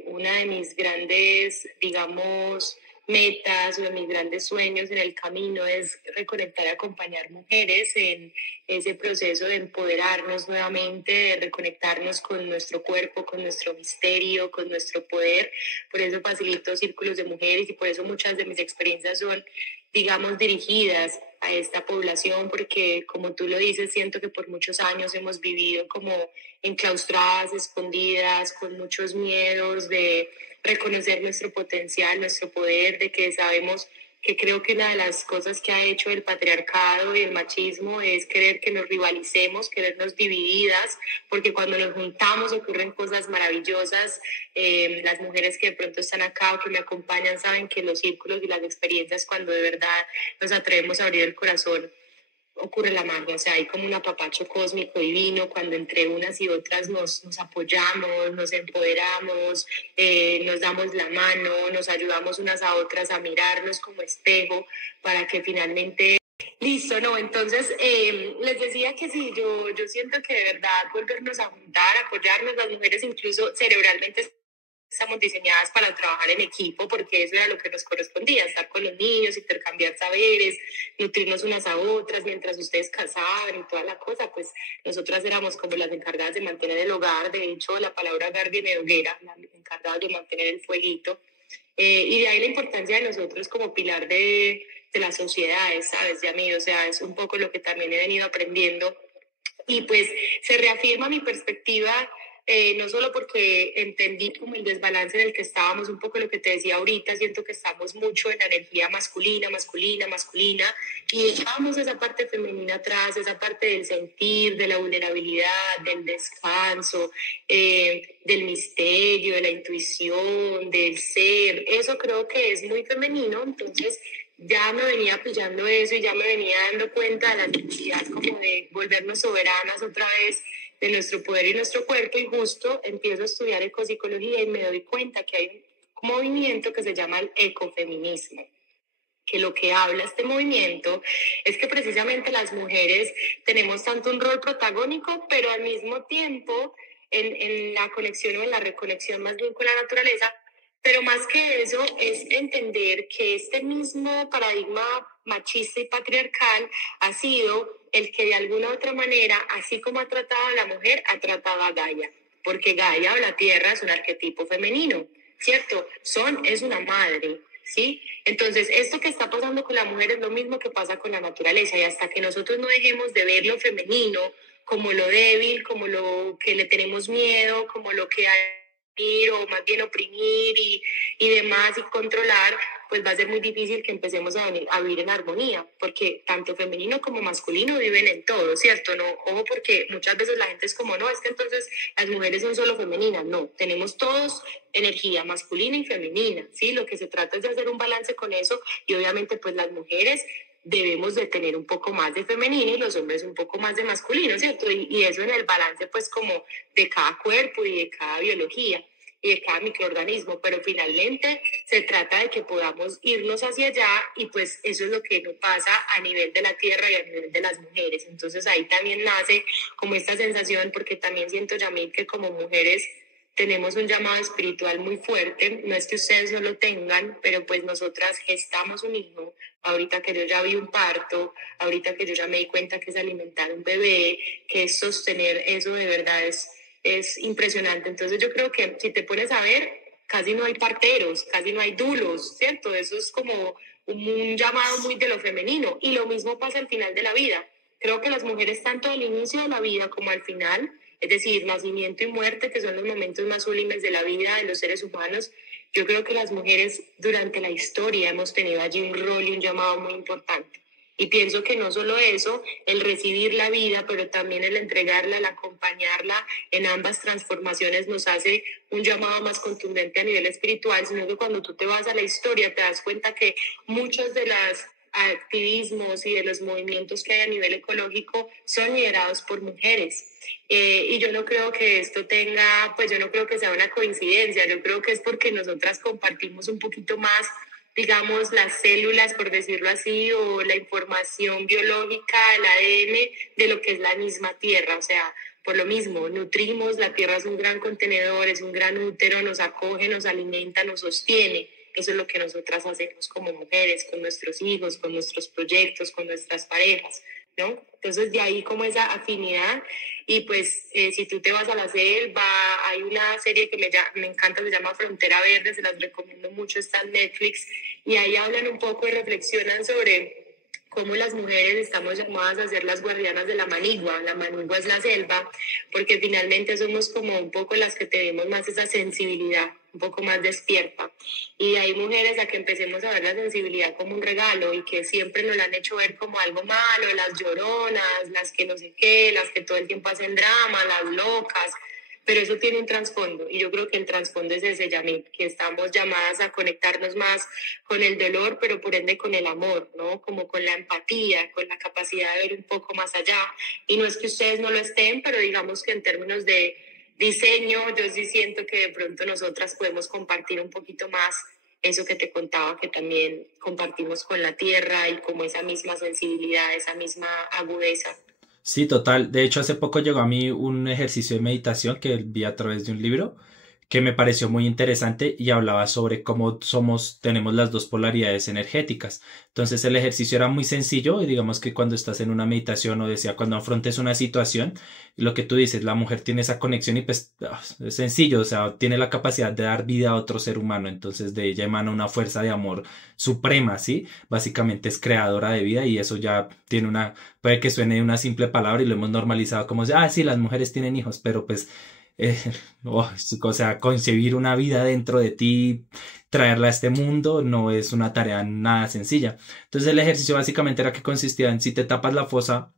una de mis grandes, digamos, metas o de mis grandes sueños en el camino es reconectar y acompañar mujeres en ese proceso de empoderarnos nuevamente, de reconectarnos con nuestro cuerpo, con nuestro misterio, con nuestro poder. Por eso facilito círculos de mujeres y por eso muchas de mis experiencias son, digamos, dirigidas a esta población, porque como tú lo dices, siento que por muchos años hemos vivido como enclaustradas, escondidas, con muchos miedos de reconocer nuestro potencial, nuestro poder, de que sabemos que creo que una de las cosas que ha hecho el patriarcado y el machismo es querer que nos rivalicemos, querernos divididas, porque cuando nos juntamos ocurren cosas maravillosas. Las mujeres que de pronto están acá o que me acompañan saben que los círculos y las experiencias, cuando de verdad nos atrevemos a abrir el corazón, ocurre la magia, o sea, hay como un apapacho cósmico divino cuando entre unas y otras nos apoyamos, nos empoderamos, nos damos la mano, nos ayudamos unas a otras a mirarnos como espejo para que finalmente... Listo, ¿no? Entonces, les decía que sí, yo siento que de verdad volvernos a juntar, apoyarnos, las mujeres incluso cerebralmente estamos diseñadas para trabajar en equipo porque eso era lo que nos correspondía, estar con los niños, intercambiar saberes, nutrirnos unas a otras mientras ustedes casaban y toda la cosa, pues nosotras éramos como las encargadas de mantener el hogar. De hecho la palabra hogar viene de hoguera, las encargadas de mantener el fueguito, y de ahí la importancia de nosotros como pilar de las sociedades, ¿sabes? De mí, o sea, es un poco lo que también he venido aprendiendo y pues se reafirma mi perspectiva no solo porque entendí como el desbalance en el que estábamos, un poco lo que te decía ahorita, siento que estamos mucho en la energía masculina, masculina, masculina, y dejamos esa parte femenina atrás, esa parte del sentir, de la vulnerabilidad, del descanso, del misterio, de la intuición, del ser. Eso creo que es muy femenino, entonces ya me venía pillando eso y ya me venía dando cuenta de la necesidad como de volvernos soberanas otra vez de nuestro poder y nuestro cuerpo, y justo empiezo a estudiar ecopsicología y me doy cuenta que hay un movimiento que se llama el ecofeminismo, que lo que habla este movimiento es que precisamente las mujeres tenemos tanto un rol protagónico, pero al mismo tiempo en la conexión o en la reconexión más bien con la naturaleza. Pero más que eso es entender que este mismo paradigma machista y patriarcal ha sido el que de alguna u otra manera, así como ha tratado a la mujer, ha tratado a Gaia. Porque Gaia o la tierra es un arquetipo femenino, ¿cierto? Es una madre, ¿sí? Entonces, esto que está pasando con la mujer es lo mismo que pasa con la naturaleza, y hasta que nosotros no dejemos de ver lo femenino como lo débil, como lo que le tenemos miedo, como lo que hay o más bien oprimir y demás y controlar, pues va a ser muy difícil que empecemos a vivir en armonía, porque tanto femenino como masculino viven en todo, ¿cierto? No, ojo, porque muchas veces la gente es como, no, es que entonces las mujeres son solo femeninas. No, tenemos todos energía masculina y femenina, ¿sí? Lo que se trata es de hacer un balance con eso, y obviamente pues las mujeres debemos de tener un poco más de femenino y los hombres un poco más de masculino, ¿cierto? Y eso en el balance pues como de cada cuerpo y de cada biología y de cada microorganismo, pero finalmente se trata de que podamos irnos hacia allá, y pues eso es lo que no pasa a nivel de la tierra y a nivel de las mujeres. Entonces ahí también nace como esta sensación, porque también siento, Yamil, que como mujeres tenemos un llamado espiritual muy fuerte. No es que ustedes no lo tengan, pero pues nosotras gestamos un hijo, ahorita que yo ya vi un parto, ahorita que yo ya me di cuenta que es alimentar un bebé, que es sostener eso, de verdad es impresionante. Entonces yo creo que si te pones a ver, casi no hay parteros, casi no hay dulos, ¿cierto? Eso es como un llamado muy de lo femenino, y lo mismo pasa al final de la vida. Creo que las mujeres, tanto al inicio de la vida como al final, es decir, nacimiento y muerte, que son los momentos más sublimes de la vida de los seres humanos, yo creo que las mujeres durante la historia hemos tenido allí un rol y un llamado muy importante. Y pienso que no solo eso, el recibir la vida, pero también el entregarla, el acompañarla en ambas transformaciones nos hace un llamado más contundente a nivel espiritual, sino que cuando tú te vas a la historia te das cuenta que muchos de los activismos y de los movimientos que hay a nivel ecológico son liderados por mujeres. Y yo no creo que esto yo no creo que sea una coincidencia, yo creo que es porque nosotras compartimos un poquito más, digamos, las células, por decirlo así, o la información biológica, el ADN de lo que es la misma tierra. O sea, por lo mismo, nutrimos, la tierra es un gran contenedor, es un gran útero, nos acoge, nos alimenta, nos sostiene. Eso es lo que nosotras hacemos como mujeres, con nuestros hijos, con nuestros proyectos, con nuestras parejas, ¿no? Entonces de ahí como esa afinidad. Y pues si tú te vas a la selva, hay una serie que me encanta, se llama Frontera Verde, se las recomiendo mucho, está en Netflix, y ahí hablan un poco y reflexionan sobre cómo las mujeres estamos llamadas a ser las guardianas de la manigua. La manigua es la selva, porque finalmente somos como un poco las que tenemos más esa sensibilidad, un poco más despierta. Y hay mujeres a que empecemos a ver la sensibilidad como un regalo, y que siempre nos la han hecho ver como algo malo, las lloronas, las que no sé qué, las que todo el tiempo hacen drama, las locas. Pero eso tiene un trasfondo, y yo creo que el trasfondo es ese, Yamil, que estamos llamadas a conectarnos más con el dolor, pero por ende con el amor, ¿no? Como con la empatía, con la capacidad de ver un poco más allá. Y no es que ustedes no lo estén, pero digamos que en términos de diseño, yo sí siento que de pronto nosotras podemos compartir un poquito más eso que te contaba, que también compartimos con la tierra, y como esa misma sensibilidad, esa misma agudeza. Sí, total. De hecho, hace poco llegó a mí un ejercicio de meditación que vi a través de un libro que me pareció muy interesante y hablaba sobre cómo tenemos las dos polaridades energéticas. Entonces el ejercicio era muy sencillo, y digamos que cuando estás en una meditación, o decía, cuando afrontes una situación, lo que tú dices, la mujer tiene esa conexión y pues es sencillo, o sea, tiene la capacidad de dar vida a otro ser humano, entonces de ella emana una fuerza de amor suprema, ¿sí? Básicamente es creadora de vida, y eso ya tiene puede que suene una simple palabra y lo hemos normalizado como, sí, las mujeres tienen hijos, pero pues eh, o sea, concebir una vida dentro de ti, traerla a este mundo, no es una tarea nada sencilla. Entonces el ejercicio básicamente era que consistía en si te tapas la fosa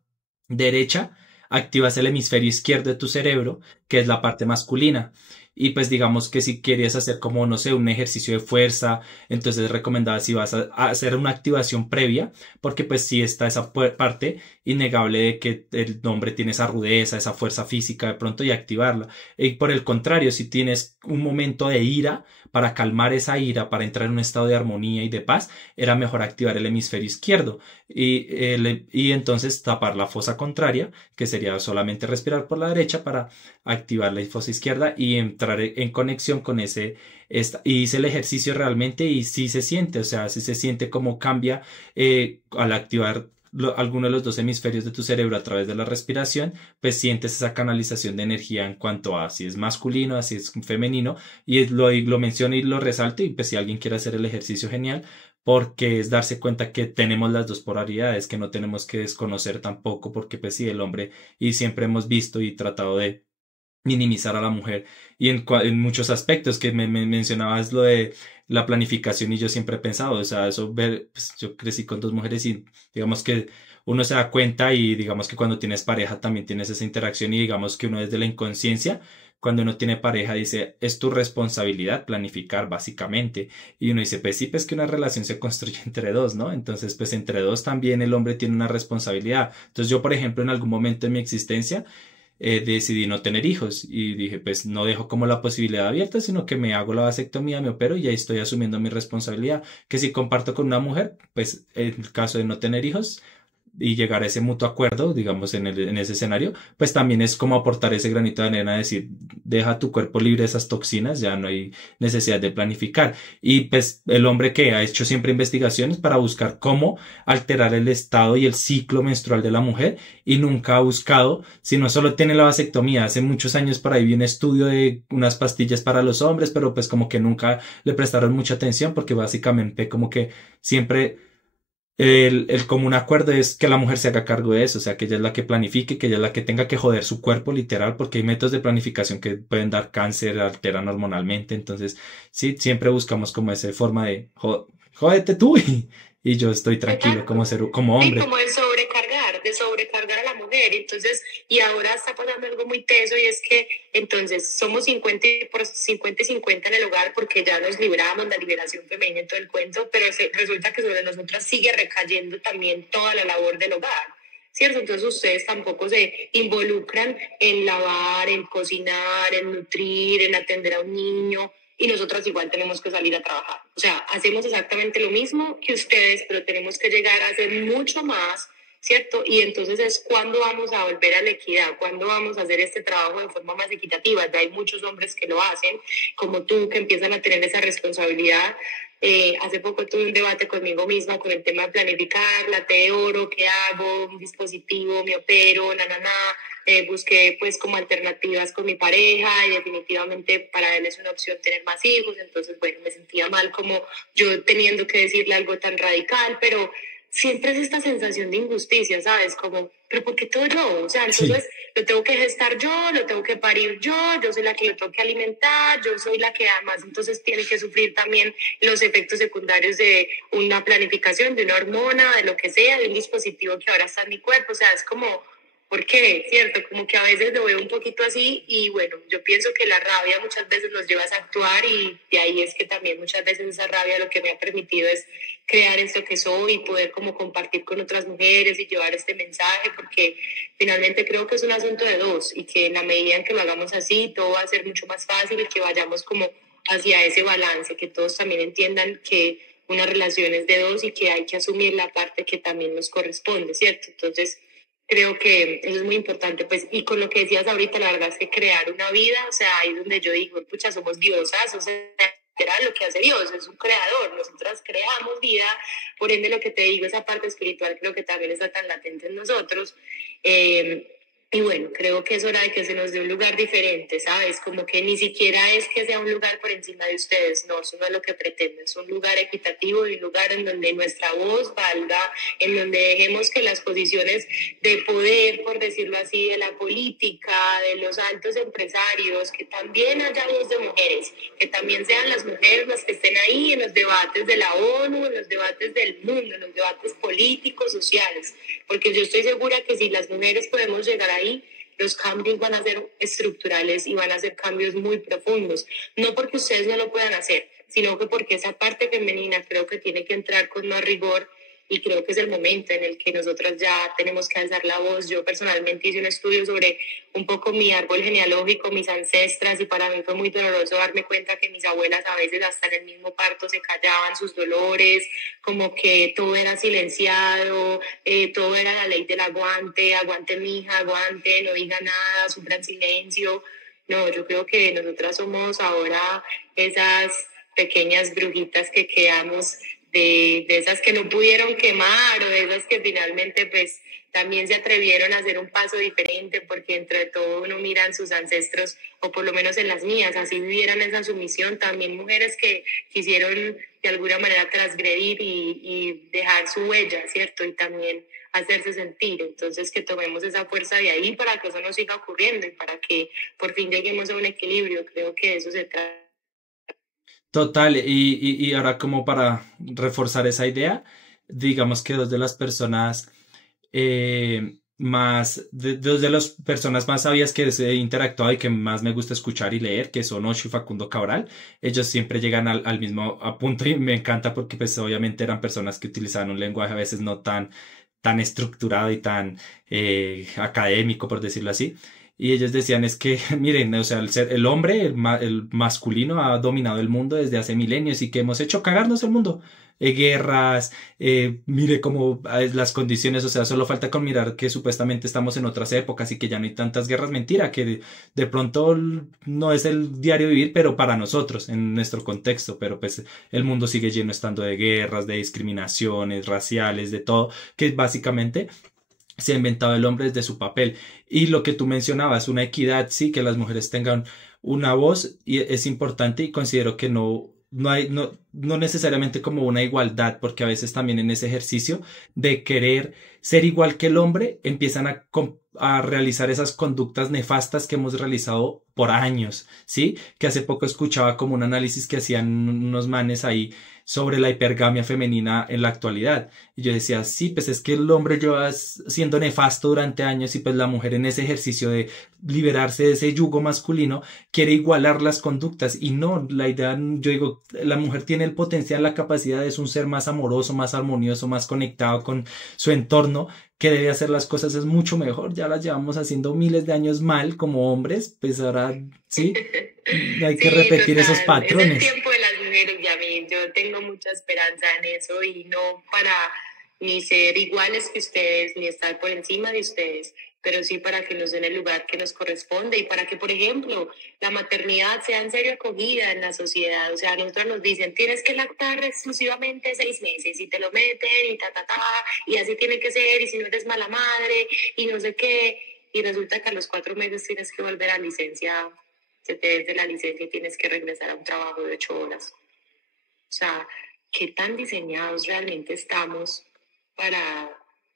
derecha, activas el hemisferio izquierdo de tu cerebro, que es la parte masculina. Y pues digamos que si querías hacer como, no sé, un ejercicio de fuerza, entonces recomendaba si vas a hacer una activación previa, porque pues sí está esa parte innegable de que el hombre tiene esa rudeza, esa fuerza física de pronto y activarla. Y por el contrario, si tienes un momento de ira, para calmar esa ira, para entrar en un estado de armonía y de paz, era mejor activar el hemisferio izquierdo y entonces tapar la fosa contraria, que sería solamente respirar por la derecha para activar la fosa izquierda y entrar en conexión con y hice el ejercicio realmente y sí se siente, o sea, sí se siente cómo cambia al activar alguno de los dos hemisferios de tu cerebro a través de la respiración, pues sientes esa canalización de energía en cuanto a si es masculino, si es femenino, y lo menciono y lo resalto, y pues si alguien quiere hacer el ejercicio, genial, porque es darse cuenta que tenemos las dos polaridades, que no tenemos que desconocer tampoco, porque pues sí, el hombre, y siempre hemos visto y tratado de minimizar a la mujer y en muchos aspectos que me mencionabas lo de la planificación y yo siempre he pensado, o sea, eso ver, pues yo crecí con dos mujeres y digamos que uno se da cuenta y digamos que cuando tienes pareja también tienes esa interacción y digamos que uno desde la inconsciencia, cuando uno tiene pareja dice, es tu responsabilidad planificar básicamente y uno dice, pues sí, pues que una relación se construye entre dos, ¿no? Entonces, pues entre dos también el hombre tiene una responsabilidad. Entonces yo, por ejemplo, en algún momento de mi existencia, decidí no tener hijos y dije, pues no dejo como la posibilidad abierta, sino que me hago la vasectomía, me opero y ahí estoy asumiendo mi responsabilidad. Que si comparto con una mujer, pues en el caso de no tener hijos y llegar a ese mutuo acuerdo, digamos, en ese escenario, pues también es como aportar ese granito de arena, decir, deja tu cuerpo libre de esas toxinas, ya no hay necesidad de planificar. Y pues el hombre que ha hecho siempre investigaciones para buscar cómo alterar el estado y el ciclo menstrual de la mujer y nunca ha buscado, sino solo tiene la vasectomía. Hace muchos años por ahí vi un estudio de unas pastillas para los hombres, pero pues como que nunca le prestaron mucha atención porque básicamente como que siempre el común acuerdo es que la mujer se haga cargo de eso, o sea, que ella es la que planifique, que ella es la que tenga que joder su cuerpo literal, porque hay métodos de planificación que pueden dar cáncer, alteran hormonalmente, entonces sí, siempre buscamos como esa forma de jódete tú y yo estoy tranquilo como Exacto. ser, como Sí, hombre. como de sobrecargar a la mujer. Entonces, y ahora está pasando algo muy teso y es que entonces somos 50 por 50 y 50 en el hogar porque ya nos libramos, la liberación femenina y todo el cuento, pero resulta que sobre nosotras sigue recayendo también toda la labor del hogar. ¿Cierto? Entonces ustedes tampoco se involucran en lavar, en cocinar, en nutrir, en atender a un niño, y nosotras igual tenemos que salir a trabajar. O sea, hacemos exactamente lo mismo que ustedes, pero tenemos que llegar a hacer mucho más, ¿cierto? Y entonces es cuando vamos a volver a la equidad, cuando vamos a hacer este trabajo de forma más equitativa. Ya hay muchos hombres que lo hacen, como tú, que empiezan a tener esa responsabilidad. Hace poco tuve un debate conmigo misma con el tema de planificar, la T de oro, qué hago, un dispositivo, me opero, busqué pues como alternativas con mi pareja y definitivamente para él es una opción tener más hijos, entonces bueno, me sentía mal como yo teniendo que decirle algo tan radical, pero siempre es esta sensación de injusticia, ¿sabes? Como, pero ¿por qué todo yo? O sea, Sí. entonces lo tengo que gestar yo, lo tengo que parir yo soy la que lo tengo que alimentar, yo soy la que además entonces tiene que sufrir también los efectos secundarios de una planificación, de una hormona, de lo que sea, de un dispositivo que ahora está en mi cuerpo, o sea, es como ¿por qué? ¿Cierto? Como que a veces lo veo un poquito así y bueno, yo pienso que la rabia muchas veces nos lleva a actuar y de ahí es que también muchas veces esa rabia lo que me ha permitido es crear esto que soy y poder como compartir con otras mujeres y llevar este mensaje porque finalmente creo que es un asunto de dos y que en la medida en que lo hagamos así todo va a ser mucho más fácil y que vayamos como hacia ese balance, que todos también entiendan que una relación es de dos y que hay que asumir la parte que también nos corresponde, ¿cierto? Entonces, creo que eso es muy importante, pues, y con lo que decías ahorita, la verdad es que crear una vida, o sea, ahí donde yo digo, pucha, somos diosas, o sea, era lo que hace Dios, es un creador, nosotras creamos vida, por ende lo que te digo, esa parte espiritual creo que también está tan latente en nosotros, eh, Y bueno, creo que es hora de que se nos dé un lugar diferente, ¿sabes? Como que ni siquiera es que sea un lugar por encima de ustedes, no, eso no es lo que pretendo, es un lugar equitativo y un lugar en donde nuestra voz valga, en donde dejemos que las posiciones de poder, por decirlo así, de la política, de los altos empresarios, que también haya voz de mujeres, que también sean las mujeres las que estén ahí en los debates de la ONU, en los debates del mundo, en los debates políticos, sociales, porque yo estoy segura que si las mujeres podemos llegar ahí, los cambios van a ser estructurales y van a ser cambios muy profundos. No porque ustedes no lo puedan hacer, sino que porque esa parte femenina creo que tiene que entrar con más rigor y creo que es el momento en el que nosotras ya tenemos que alzar la voz. Yo personalmente hice un estudio sobre un poco mi árbol genealógico, mis ancestras, y para mí fue muy doloroso darme cuenta que mis abuelas a veces hasta en el mismo parto se callaban sus dolores, como que todo era silenciado, todo era la ley del aguante, aguante mija, aguante, no diga nada, sufra en silencio. No, yo creo que nosotras somos ahora esas pequeñas brujitas que quedamos de esas que no pudieron quemar o de esas que finalmente pues también se atrevieron a hacer un paso diferente porque entre todo uno mira en sus ancestros, o por lo menos en las mías, así vivieran esa sumisión, también mujeres que quisieron de alguna manera transgredir y dejar su huella, ¿cierto? Y también hacerse sentir. Entonces que tomemos esa fuerza de ahí para que eso no siga ocurriendo y para que por fin lleguemos a un equilibrio. Creo que de eso se trata. Total, y ahora como para reforzar esa idea, digamos que dos de las personas dos de las personas más sabias que he interactuado y que más me gusta escuchar y leer, que son Osho y Facundo Cabral, ellos siempre llegan al mismo punto y me encanta porque pues obviamente eran personas que utilizaban un lenguaje a veces no tan estructurado y tan académico, por decirlo así. Y ellos decían es que, miren, o sea, el hombre, el masculino ha dominado el mundo desde hace milenios y que hemos hecho cagarnos el mundo. Guerras, mire cómo las condiciones, o sea, solo falta con mirar que supuestamente estamos en otras épocas y que ya no hay tantas guerras, mentira, que de pronto no es el diario vivir, pero para nosotros, en nuestro contexto, pero pues el mundo sigue lleno estando de guerras, de discriminaciones raciales, de todo, que básicamente se ha inventado el hombre desde su papel. Y lo que tú mencionabas, una equidad, sí, que las mujeres tengan una voz y es importante y considero que no necesariamente como una igualdad, porque a veces también en ese ejercicio de querer ser igual que el hombre empiezan a realizar esas conductas nefastas que hemos realizado por años, ¿sí? Que hace poco escuchaba como un análisis que hacían unos manes ahí sobre la hipergamia femenina en la actualidad. Y yo decía, sí, pues es que el hombre lleva siendo nefasto durante años y pues la mujer en ese ejercicio de liberarse de ese yugo masculino quiere igualar las conductas y no, la idea, yo digo, la mujer tiene el potencial, la capacidad de ser un ser más amoroso, más armonioso, más conectado con su entorno, que debe hacer las cosas es mucho mejor, ya las llevamos haciendo miles de años mal como hombres, pues ahora sí, hay que Sí, repetir esos total. Es el patrones. tiempo de las mujeres, y a mí yo tengo mucha esperanza en eso y no para ni ser iguales que ustedes, ni estar por encima de ustedes, pero sí para que nos den el lugar que nos corresponde y para que, por ejemplo, la maternidad sea en serio acogida en la sociedad. O sea, a nosotros nos dicen, tienes que lactar exclusivamente 6 meses y te lo meten y y así tiene que ser, y si no eres mala madre y no sé qué, y resulta que a los 4 meses tienes que volver a licencia, se te des de la licencia y tienes que regresar a un trabajo de 8 horas. O sea, ¿qué tan diseñados realmente estamos para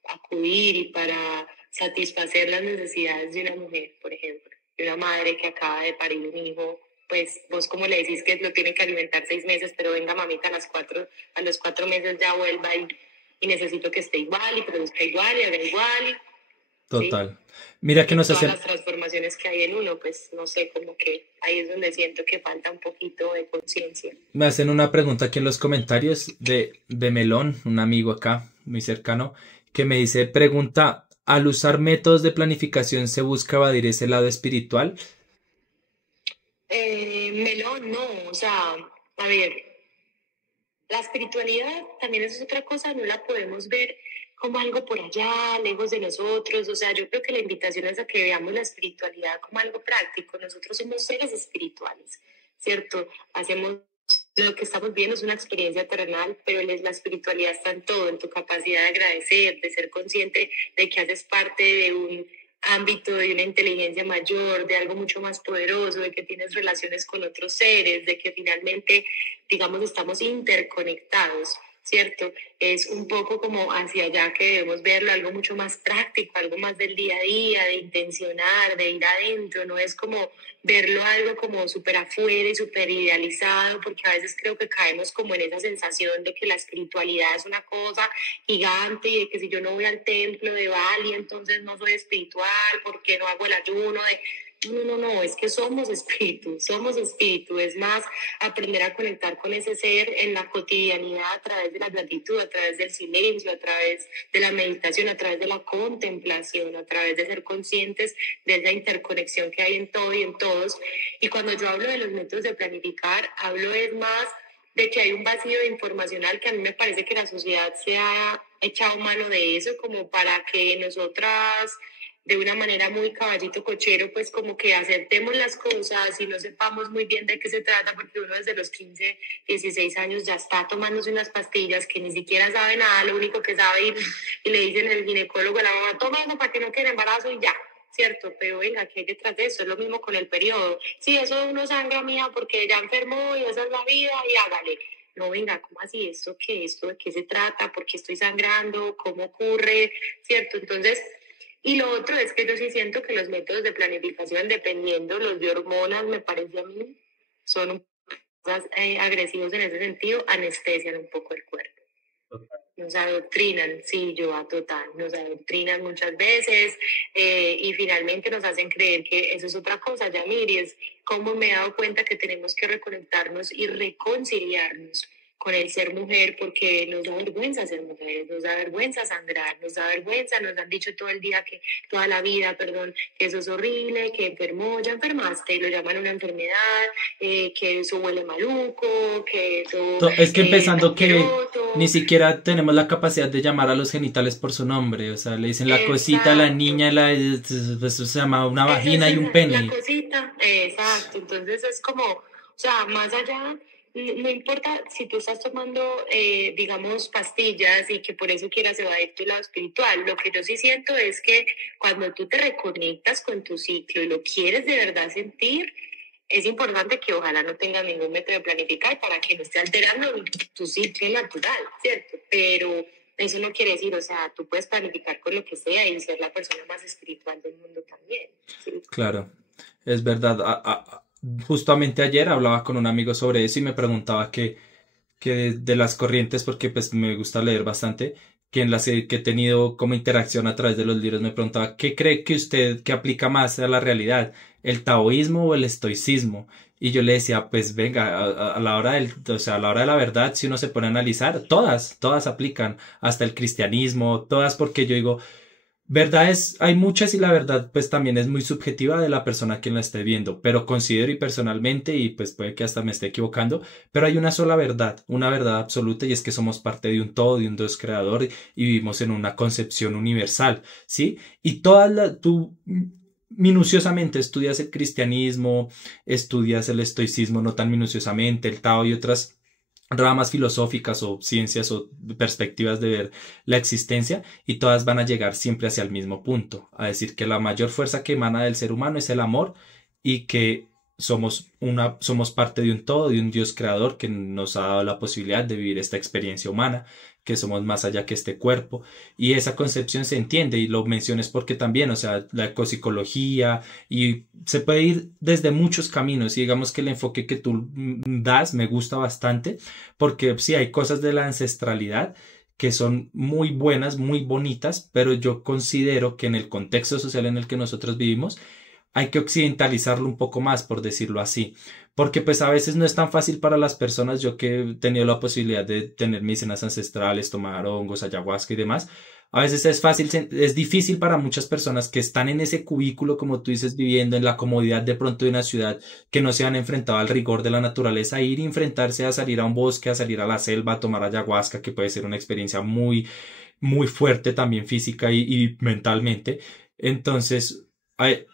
acudir y para satisfacer las necesidades de una mujer, por ejemplo, de una madre que acaba de parir un hijo? Pues vos como le decís que lo tiene que alimentar 6 meses, pero venga mamita a los 4 meses ya vuelva y necesito que esté igual y produzca igual y haga igual, ¿sí? Total. Mira que Y nos todas hacen, las transformaciones que hay en uno, pues no sé, como que ahí es donde siento que falta un poquito de conciencia. me hacen una pregunta aquí en los comentarios de Melón, un amigo acá, muy cercano, que me dice, pregunta, ¿al usar métodos de planificación se busca evadir ese lado espiritual? Melón, no, o sea, a ver, la espiritualidad también es otra cosa, no la podemos ver como algo por allá, lejos de nosotros. O sea, yo creo que la invitación es a que veamos la espiritualidad como algo práctico. Nosotros somos seres espirituales, ¿cierto? Hacemos lo que estamos viendo es una experiencia terrenal, pero la espiritualidad está en todo, en tu capacidad de agradecer, de ser consciente de que haces parte ámbito de una inteligencia mayor, de algo mucho más poderoso, de que tienes relaciones con otros seres, de que finalmente, digamos, estamos interconectados, ¿cierto? Es un poco como hacia allá que debemos verlo, algo mucho más práctico, algo más del día a día, de intencionar, de ir adentro, no es como verlo algo como súper afuera y súper idealizado, porque a veces creo que caemos como en esa sensación de que la espiritualidad es una cosa gigante y de que si yo no voy al templo de Bali, entonces no soy espiritual, porque no hago el ayuno de... No, es que somos espíritu, es más aprender a conectar con ese ser en la cotidianidad a través de la gratitud, a través del silencio, a través de la meditación, a través de la contemplación, a través de ser conscientes de esa interconexión que hay en todo y en todos. Y cuando yo hablo de los métodos de planificar, hablo es más de que hay un vacío informacional que a mí me parece que la sociedad se ha echado mano de eso como para que nosotras de una manera muy caballito cochero, pues como que aceptemos las cosas y no sepamos muy bien de qué se trata, porque uno desde los 15, 16 años ya está tomándose unas pastillas que ni siquiera sabe nada, lo único que sabe y le dicen el ginecólogo a la mamá, toma eso para que no quede embarazo y ya, ¿cierto? Pero venga, ¿qué hay detrás de eso? Es lo mismo con el periodo. Sí, eso uno sangra mía porque ya enfermó y esa es la vida y hágale. No, venga, ¿cómo así? ¿Esto qué? ¿Esto de qué se trata? ¿Por qué estoy sangrando? ¿Cómo ocurre? ¿Cierto? Entonces... Y lo otro es que yo sí siento que los métodos de planificación, dependiendo los de hormonas, me parece a mí, son un poco agresivos en ese sentido, anestesian un poco el cuerpo. Nos adoctrinan, sí, yo a total, nos adoctrinan muchas veces y finalmente nos hacen creer que eso es otra cosa, Yamir, y es como me he dado cuenta que tenemos que reconectarnos y reconciliarnos con el ser mujer, porque nos da vergüenza ser mujeres, nos da vergüenza sangrar, nos da vergüenza, nos han dicho todo el día que, toda la vida, perdón, que eso es horrible, que enfermó, ya enfermaste, y lo llaman una enfermedad, que eso huele maluco, que eso... Es que empezando que ni siquiera tenemos la capacidad de llamar a los genitales por su nombre, o sea, le dicen la cosita, la niña, pues, se llama una vagina y un pene. La cosita, exacto, entonces es como, o sea, más allá... No importa si tú estás tomando, digamos, pastillas y que por eso quieras evadir tu lado espiritual. Lo que yo sí siento es que cuando tú te reconectas con tu ciclo y lo quieres de verdad sentir, es importante que ojalá no tengas ningún método de planificar para que no esté alterando tu ciclo natural, ¿cierto? Pero eso no quiere decir, o sea, tú puedes planificar con lo que sea y ser la persona más espiritual del mundo también, ¿sí? Claro, es verdad. Justamente ayer hablaba con un amigo sobre eso y me preguntaba que de las corrientes, porque pues me gusta leer bastante, que en las que he tenido como interacción a través de los libros, me preguntaba, ¿qué cree que usted que aplica más a la realidad? ¿El taoísmo o el estoicismo? Y yo le decía, pues venga, a la hora o sea, a la hora de la verdad, si uno se pone a analizar, todas aplican, hasta el cristianismo, todas, porque yo digo, verdades hay muchas y la verdad pues también es muy subjetiva de la persona quien la esté viendo, pero considero y personalmente, y pues puede que hasta me esté equivocando, pero hay una sola verdad, una verdad absoluta, y es que somos parte de un todo, de un Dios creador y vivimos en una concepción universal, ¿sí? Y tú minuciosamente estudias el cristianismo, estudias el estoicismo no tan minuciosamente, el Tao y otras ramas filosóficas o ciencias o perspectivas de ver la existencia, y todas van a llegar siempre hacia el mismo punto, a decir que la mayor fuerza que emana del ser humano es el amor y que somos parte de un todo, de un Dios creador que nos ha dado la posibilidad de vivir esta experiencia humana, que somos más allá que este cuerpo, y esa concepción se entiende, y lo menciones porque también, o sea, la ecopsicología, y se puede ir desde muchos caminos, y digamos que el enfoque que tú das me gusta bastante, porque sí hay cosas de la ancestralidad que son muy buenas, muy bonitas, pero yo considero que en el contexto social en el que nosotros vivimos, hay que occidentalizarlo un poco más, por decirlo así, porque pues a veces no es tan fácil para las personas. Yo que he tenido la posibilidad de tener medicinas ancestrales, tomar hongos, ayahuasca y demás, a veces es difícil para muchas personas que están en ese cubículo, como tú dices, viviendo en la comodidad de pronto de una ciudad, que no se han enfrentado al rigor de la naturaleza, ir y enfrentarse a salir a un bosque, a salir a la selva, a tomar ayahuasca, que puede ser una experiencia muy, muy fuerte también física y mentalmente. Entonces,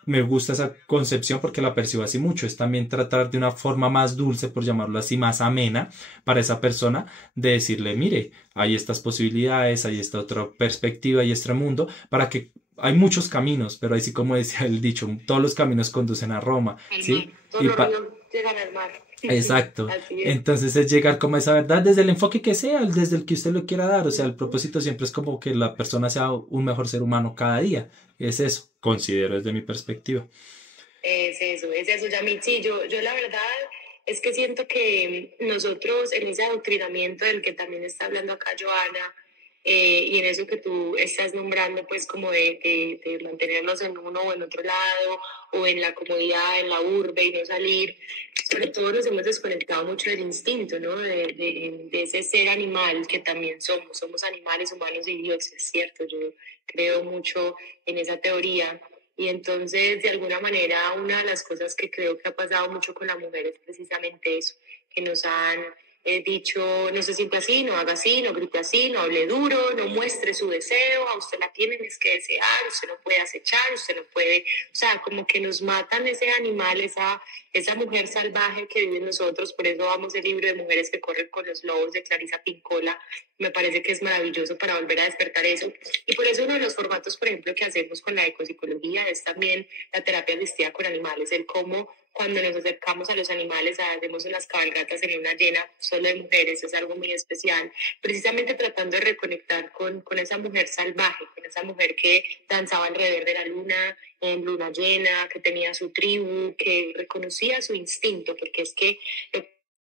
me gusta esa concepción porque la percibo así mucho. Es también tratar de una forma más dulce, por llamarlo así, más amena para esa persona, de decirle, mire, hay estas posibilidades, hay esta otra perspectiva y este mundo, para que hay muchos caminos, pero así como decía el dicho, todos los caminos conducen a Roma, ¿sí? Todos los ríos llegan al mar. Exacto. Así es. Entonces es llegar como a esa verdad desde el enfoque que sea, desde el que usted lo quiera dar. O sea, el propósito siempre es como que la persona sea un mejor ser humano cada día. Es eso, considero desde mi perspectiva. Es eso, Yamit. Sí, yo la verdad es que siento que nosotros en ese adoctrinamiento del que también está hablando acá Joana, y en eso que tú estás nombrando, pues como de mantenernos en uno o en otro lado, o en la comodidad, en la urbe y no salir, sobre todo nos hemos desconectado mucho del instinto, ¿no? De ese ser animal que también somos animales humanos y dioses, ¿cierto? Yo creo mucho en esa teoría. Y entonces, de alguna manera, una de las cosas que creo que ha pasado mucho con la mujer es precisamente eso, que nos han dicho, no se sienta así, no haga así, no grite así, no hable duro, no muestre su deseo, a usted la tienen es que desear, usted no puede acechar, usted no puede, o sea, como que nos matan ese animal, esa mujer salvaje que vive en nosotros. Por eso vamos el libro de Mujeres que corren con los lobos de Clarisa Pincola, me parece que es maravilloso para volver a despertar eso. Y por eso uno de los formatos, por ejemplo, que hacemos con la ecopsicología es también la terapia asistida con animales, el cómo cuando nos acercamos a los animales, hacemos unas cabalgatas en una llena solo de mujeres, es algo muy especial, precisamente tratando de reconectar con esa mujer salvaje, con esa mujer que danzaba alrededor de la luna, en luna llena, que tenía su tribu, que reconocía su instinto, porque es que lo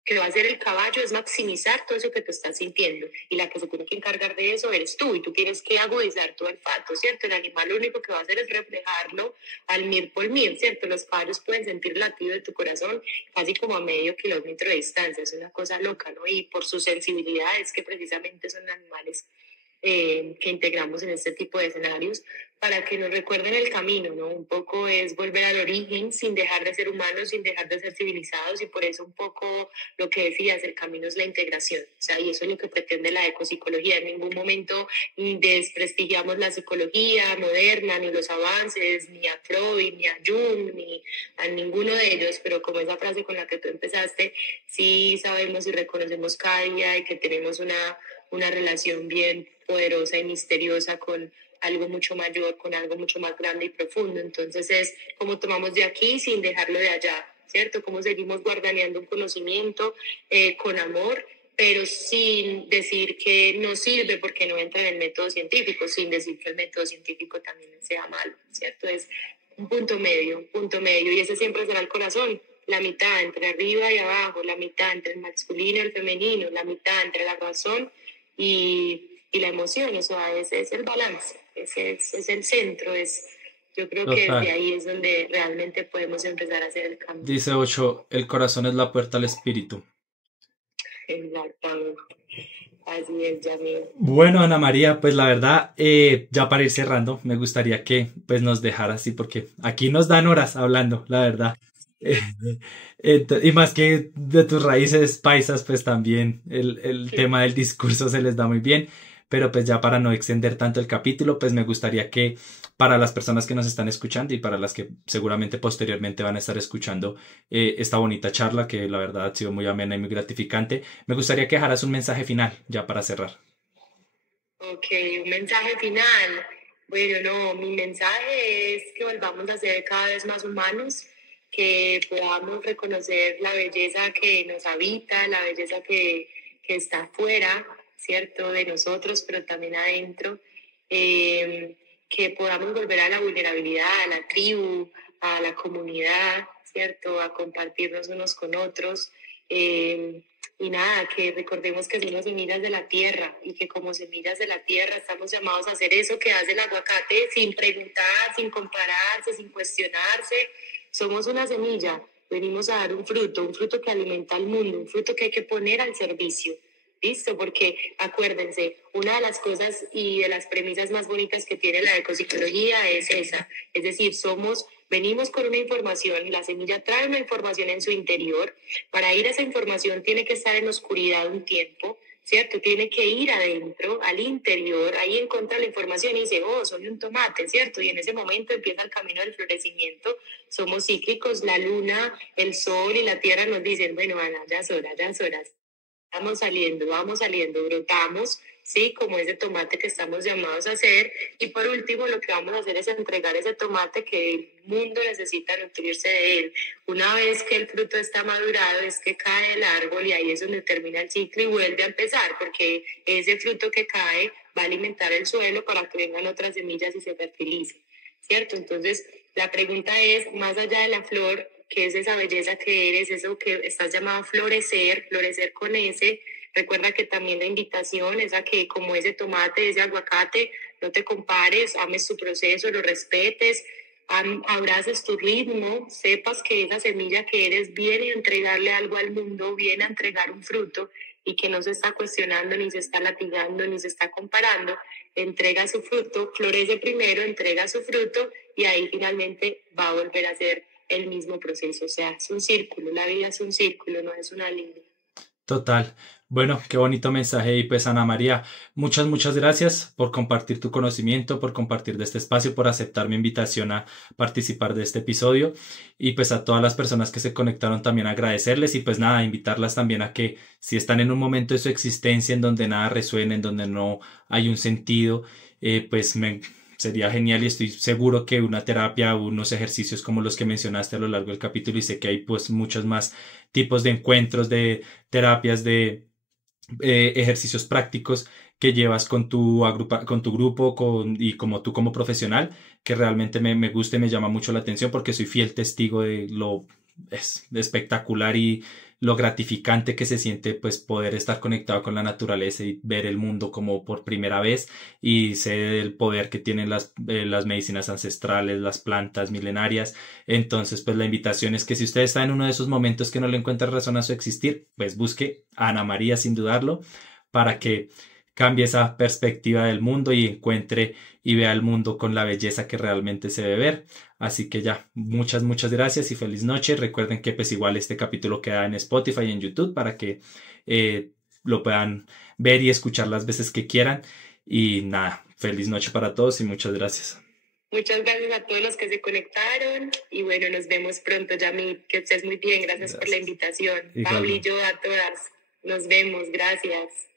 que va a hacer el caballo es maximizar todo eso que tú estás sintiendo, y la que se tiene que encargar de eso eres tú, y tú tienes que agudizar tu olfato, ¿cierto? El animal lo único que va a hacer es reflejarlo al mir por mir, ¿cierto? Los caballos pueden sentir el latido de tu corazón casi como a medio kilómetro de distancia, es una cosa loca, ¿no? Y por su sensibilidad es que precisamente son animales que integramos en este tipo de escenarios para que nos recuerden el camino, ¿no? Un poco es volver al origen sin dejar de ser humanos, sin dejar de ser civilizados, y por eso un poco lo que decías, el camino es la integración, o sea, y eso es lo que pretende la ecopsicología. En ningún momento desprestigiamos la psicología moderna, ni los avances, ni a Freud, ni a Jung, ni a ninguno de ellos, pero como esa frase con la que tú empezaste, sí sabemos y reconocemos cada día y que tenemos una relación bien poderosa y misteriosa con algo mucho mayor, con algo mucho más grande y profundo. Entonces es como tomamos de aquí sin dejarlo de allá, ¿cierto? Como seguimos guardaneando un conocimiento con amor, pero sin decir que no sirve porque no entra en el método científico, sin decir que el método científico también sea malo, ¿cierto? Es un punto medio, y ese siempre será el corazón, la mitad entre arriba y abajo, la mitad entre el masculino y el femenino, la mitad entre la razón y la emoción. O sea, ese es el balance, ese es el centro, yo creo que desde Total. ahí es donde realmente podemos empezar a hacer el cambio. Dice 8, el corazón es la puerta al espíritu. Exactamente, así es, Yamil. Bueno, Ana María, pues la verdad, ya para ir cerrando, me gustaría que pues nos dejara así, porque aquí nos dan horas hablando, la verdad. Eh, y más que de tus raíces paisas, pues también el tema del discurso se les da muy bien, pero pues ya para no extender tanto el capítulo, pues me gustaría que para las personas que nos están escuchando y para las que seguramente posteriormente van a estar escuchando esta bonita charla, que la verdad ha sido muy amena y muy gratificante, me gustaría que dejaras un mensaje final ya para cerrar. Ok, un mensaje final. Bueno, no, mi mensaje es que volvamos a ser cada vez más humanos, que podamos reconocer la belleza que nos habita, la belleza que está afuera, ¿cierto? De nosotros, pero también adentro. Que podamos volver a la vulnerabilidad, a la tribu, a la comunidad, ¿cierto? A compartirnos unos con otros. Y nada, que recordemos que somos semillas de la tierra, y que como semillas de la tierra estamos llamados a hacer eso que hace el aguacate sin preguntar, sin compararse, sin cuestionarse. Somos una semilla, venimos a dar un fruto que alimenta al mundo, un fruto que hay que poner al servicio. ¿Listo? Porque acuérdense, una de las cosas y de las premisas más bonitas que tiene la ecopsicología es esa, es decir, venimos con una información, la semilla trae una información en su interior, para ir a esa información tiene que estar en oscuridad un tiempo, ¿cierto? Tiene que ir adentro, al interior, ahí encuentra la información y dice, oh, soy un tomate, ¿cierto? Y en ese momento empieza el camino del florecimiento. Somos cíclicos, la luna, el sol y la tierra nos dicen, bueno, Ana, ya es hora, vamos saliendo, brotamos, ¿sí? Como ese tomate que estamos llamados a hacer. Y por último, lo que vamos a hacer es entregar ese tomate que el mundo necesita nutrirse de él. Una vez que el fruto está madurado, es que cae el árbol y ahí es donde termina el ciclo y vuelve a empezar, porque ese fruto que cae va a alimentar el suelo para que vengan otras semillas y se fertilice, ¿cierto? Entonces, la pregunta es, más allá de la flor, ¿qué es esa belleza que eres, eso que estás llamado a florecer, florecer con ese? Recuerda que también la invitación es a que, como ese tomate, ese aguacate, no te compares, ames tu proceso, lo respetes, abraces tu ritmo, sepas que esa semilla que eres viene a entregarle algo al mundo, viene a entregar un fruto y que no se está cuestionando, ni se está latigando, ni se está comparando, entrega su fruto, florece primero, entrega su fruto y ahí finalmente va a volver a ser el mismo proceso. O sea, es un círculo, la vida es un círculo, no es una línea. Total. Bueno, qué bonito mensaje. Y pues Ana María, muchas gracias por compartir tu conocimiento, por compartir de este espacio, por aceptar mi invitación a participar de este episodio. Y pues a todas las personas que se conectaron también agradecerles y pues nada, invitarlas también a que si están en un momento de su existencia en donde nada resuena, en donde no hay un sentido, pues sería genial y estoy seguro que una terapia o unos ejercicios como los que mencionaste a lo largo del capítulo y sé que hay pues muchos más tipos de encuentros, de terapias, de ejercicios prácticos que llevas con con tu grupo y como tú como profesional, que realmente me gusta y me llama mucho la atención porque soy fiel testigo de lo espectacular y lo gratificante que se siente pues poder estar conectado con la naturaleza y ver el mundo como por primera vez y sé el poder que tienen las medicinas ancestrales, las plantas milenarias. Entonces pues la invitación es que si usted está en uno de esos momentos que no le encuentra razón a su existir, pues busque a Ana María sin dudarlo para que cambie esa perspectiva del mundo y encuentre y vea el mundo con la belleza que realmente se debe ver. Así que ya, muchas gracias y feliz noche. Recuerden que pues igual este capítulo queda en Spotify y en YouTube para que lo puedan ver y escuchar las veces que quieran. Y nada, feliz noche para todos y muchas gracias. Muchas gracias a todos los que se conectaron y bueno, nos vemos pronto, Yami, que estés muy bien, gracias por la invitación. Pablillo, a todas, nos vemos, gracias.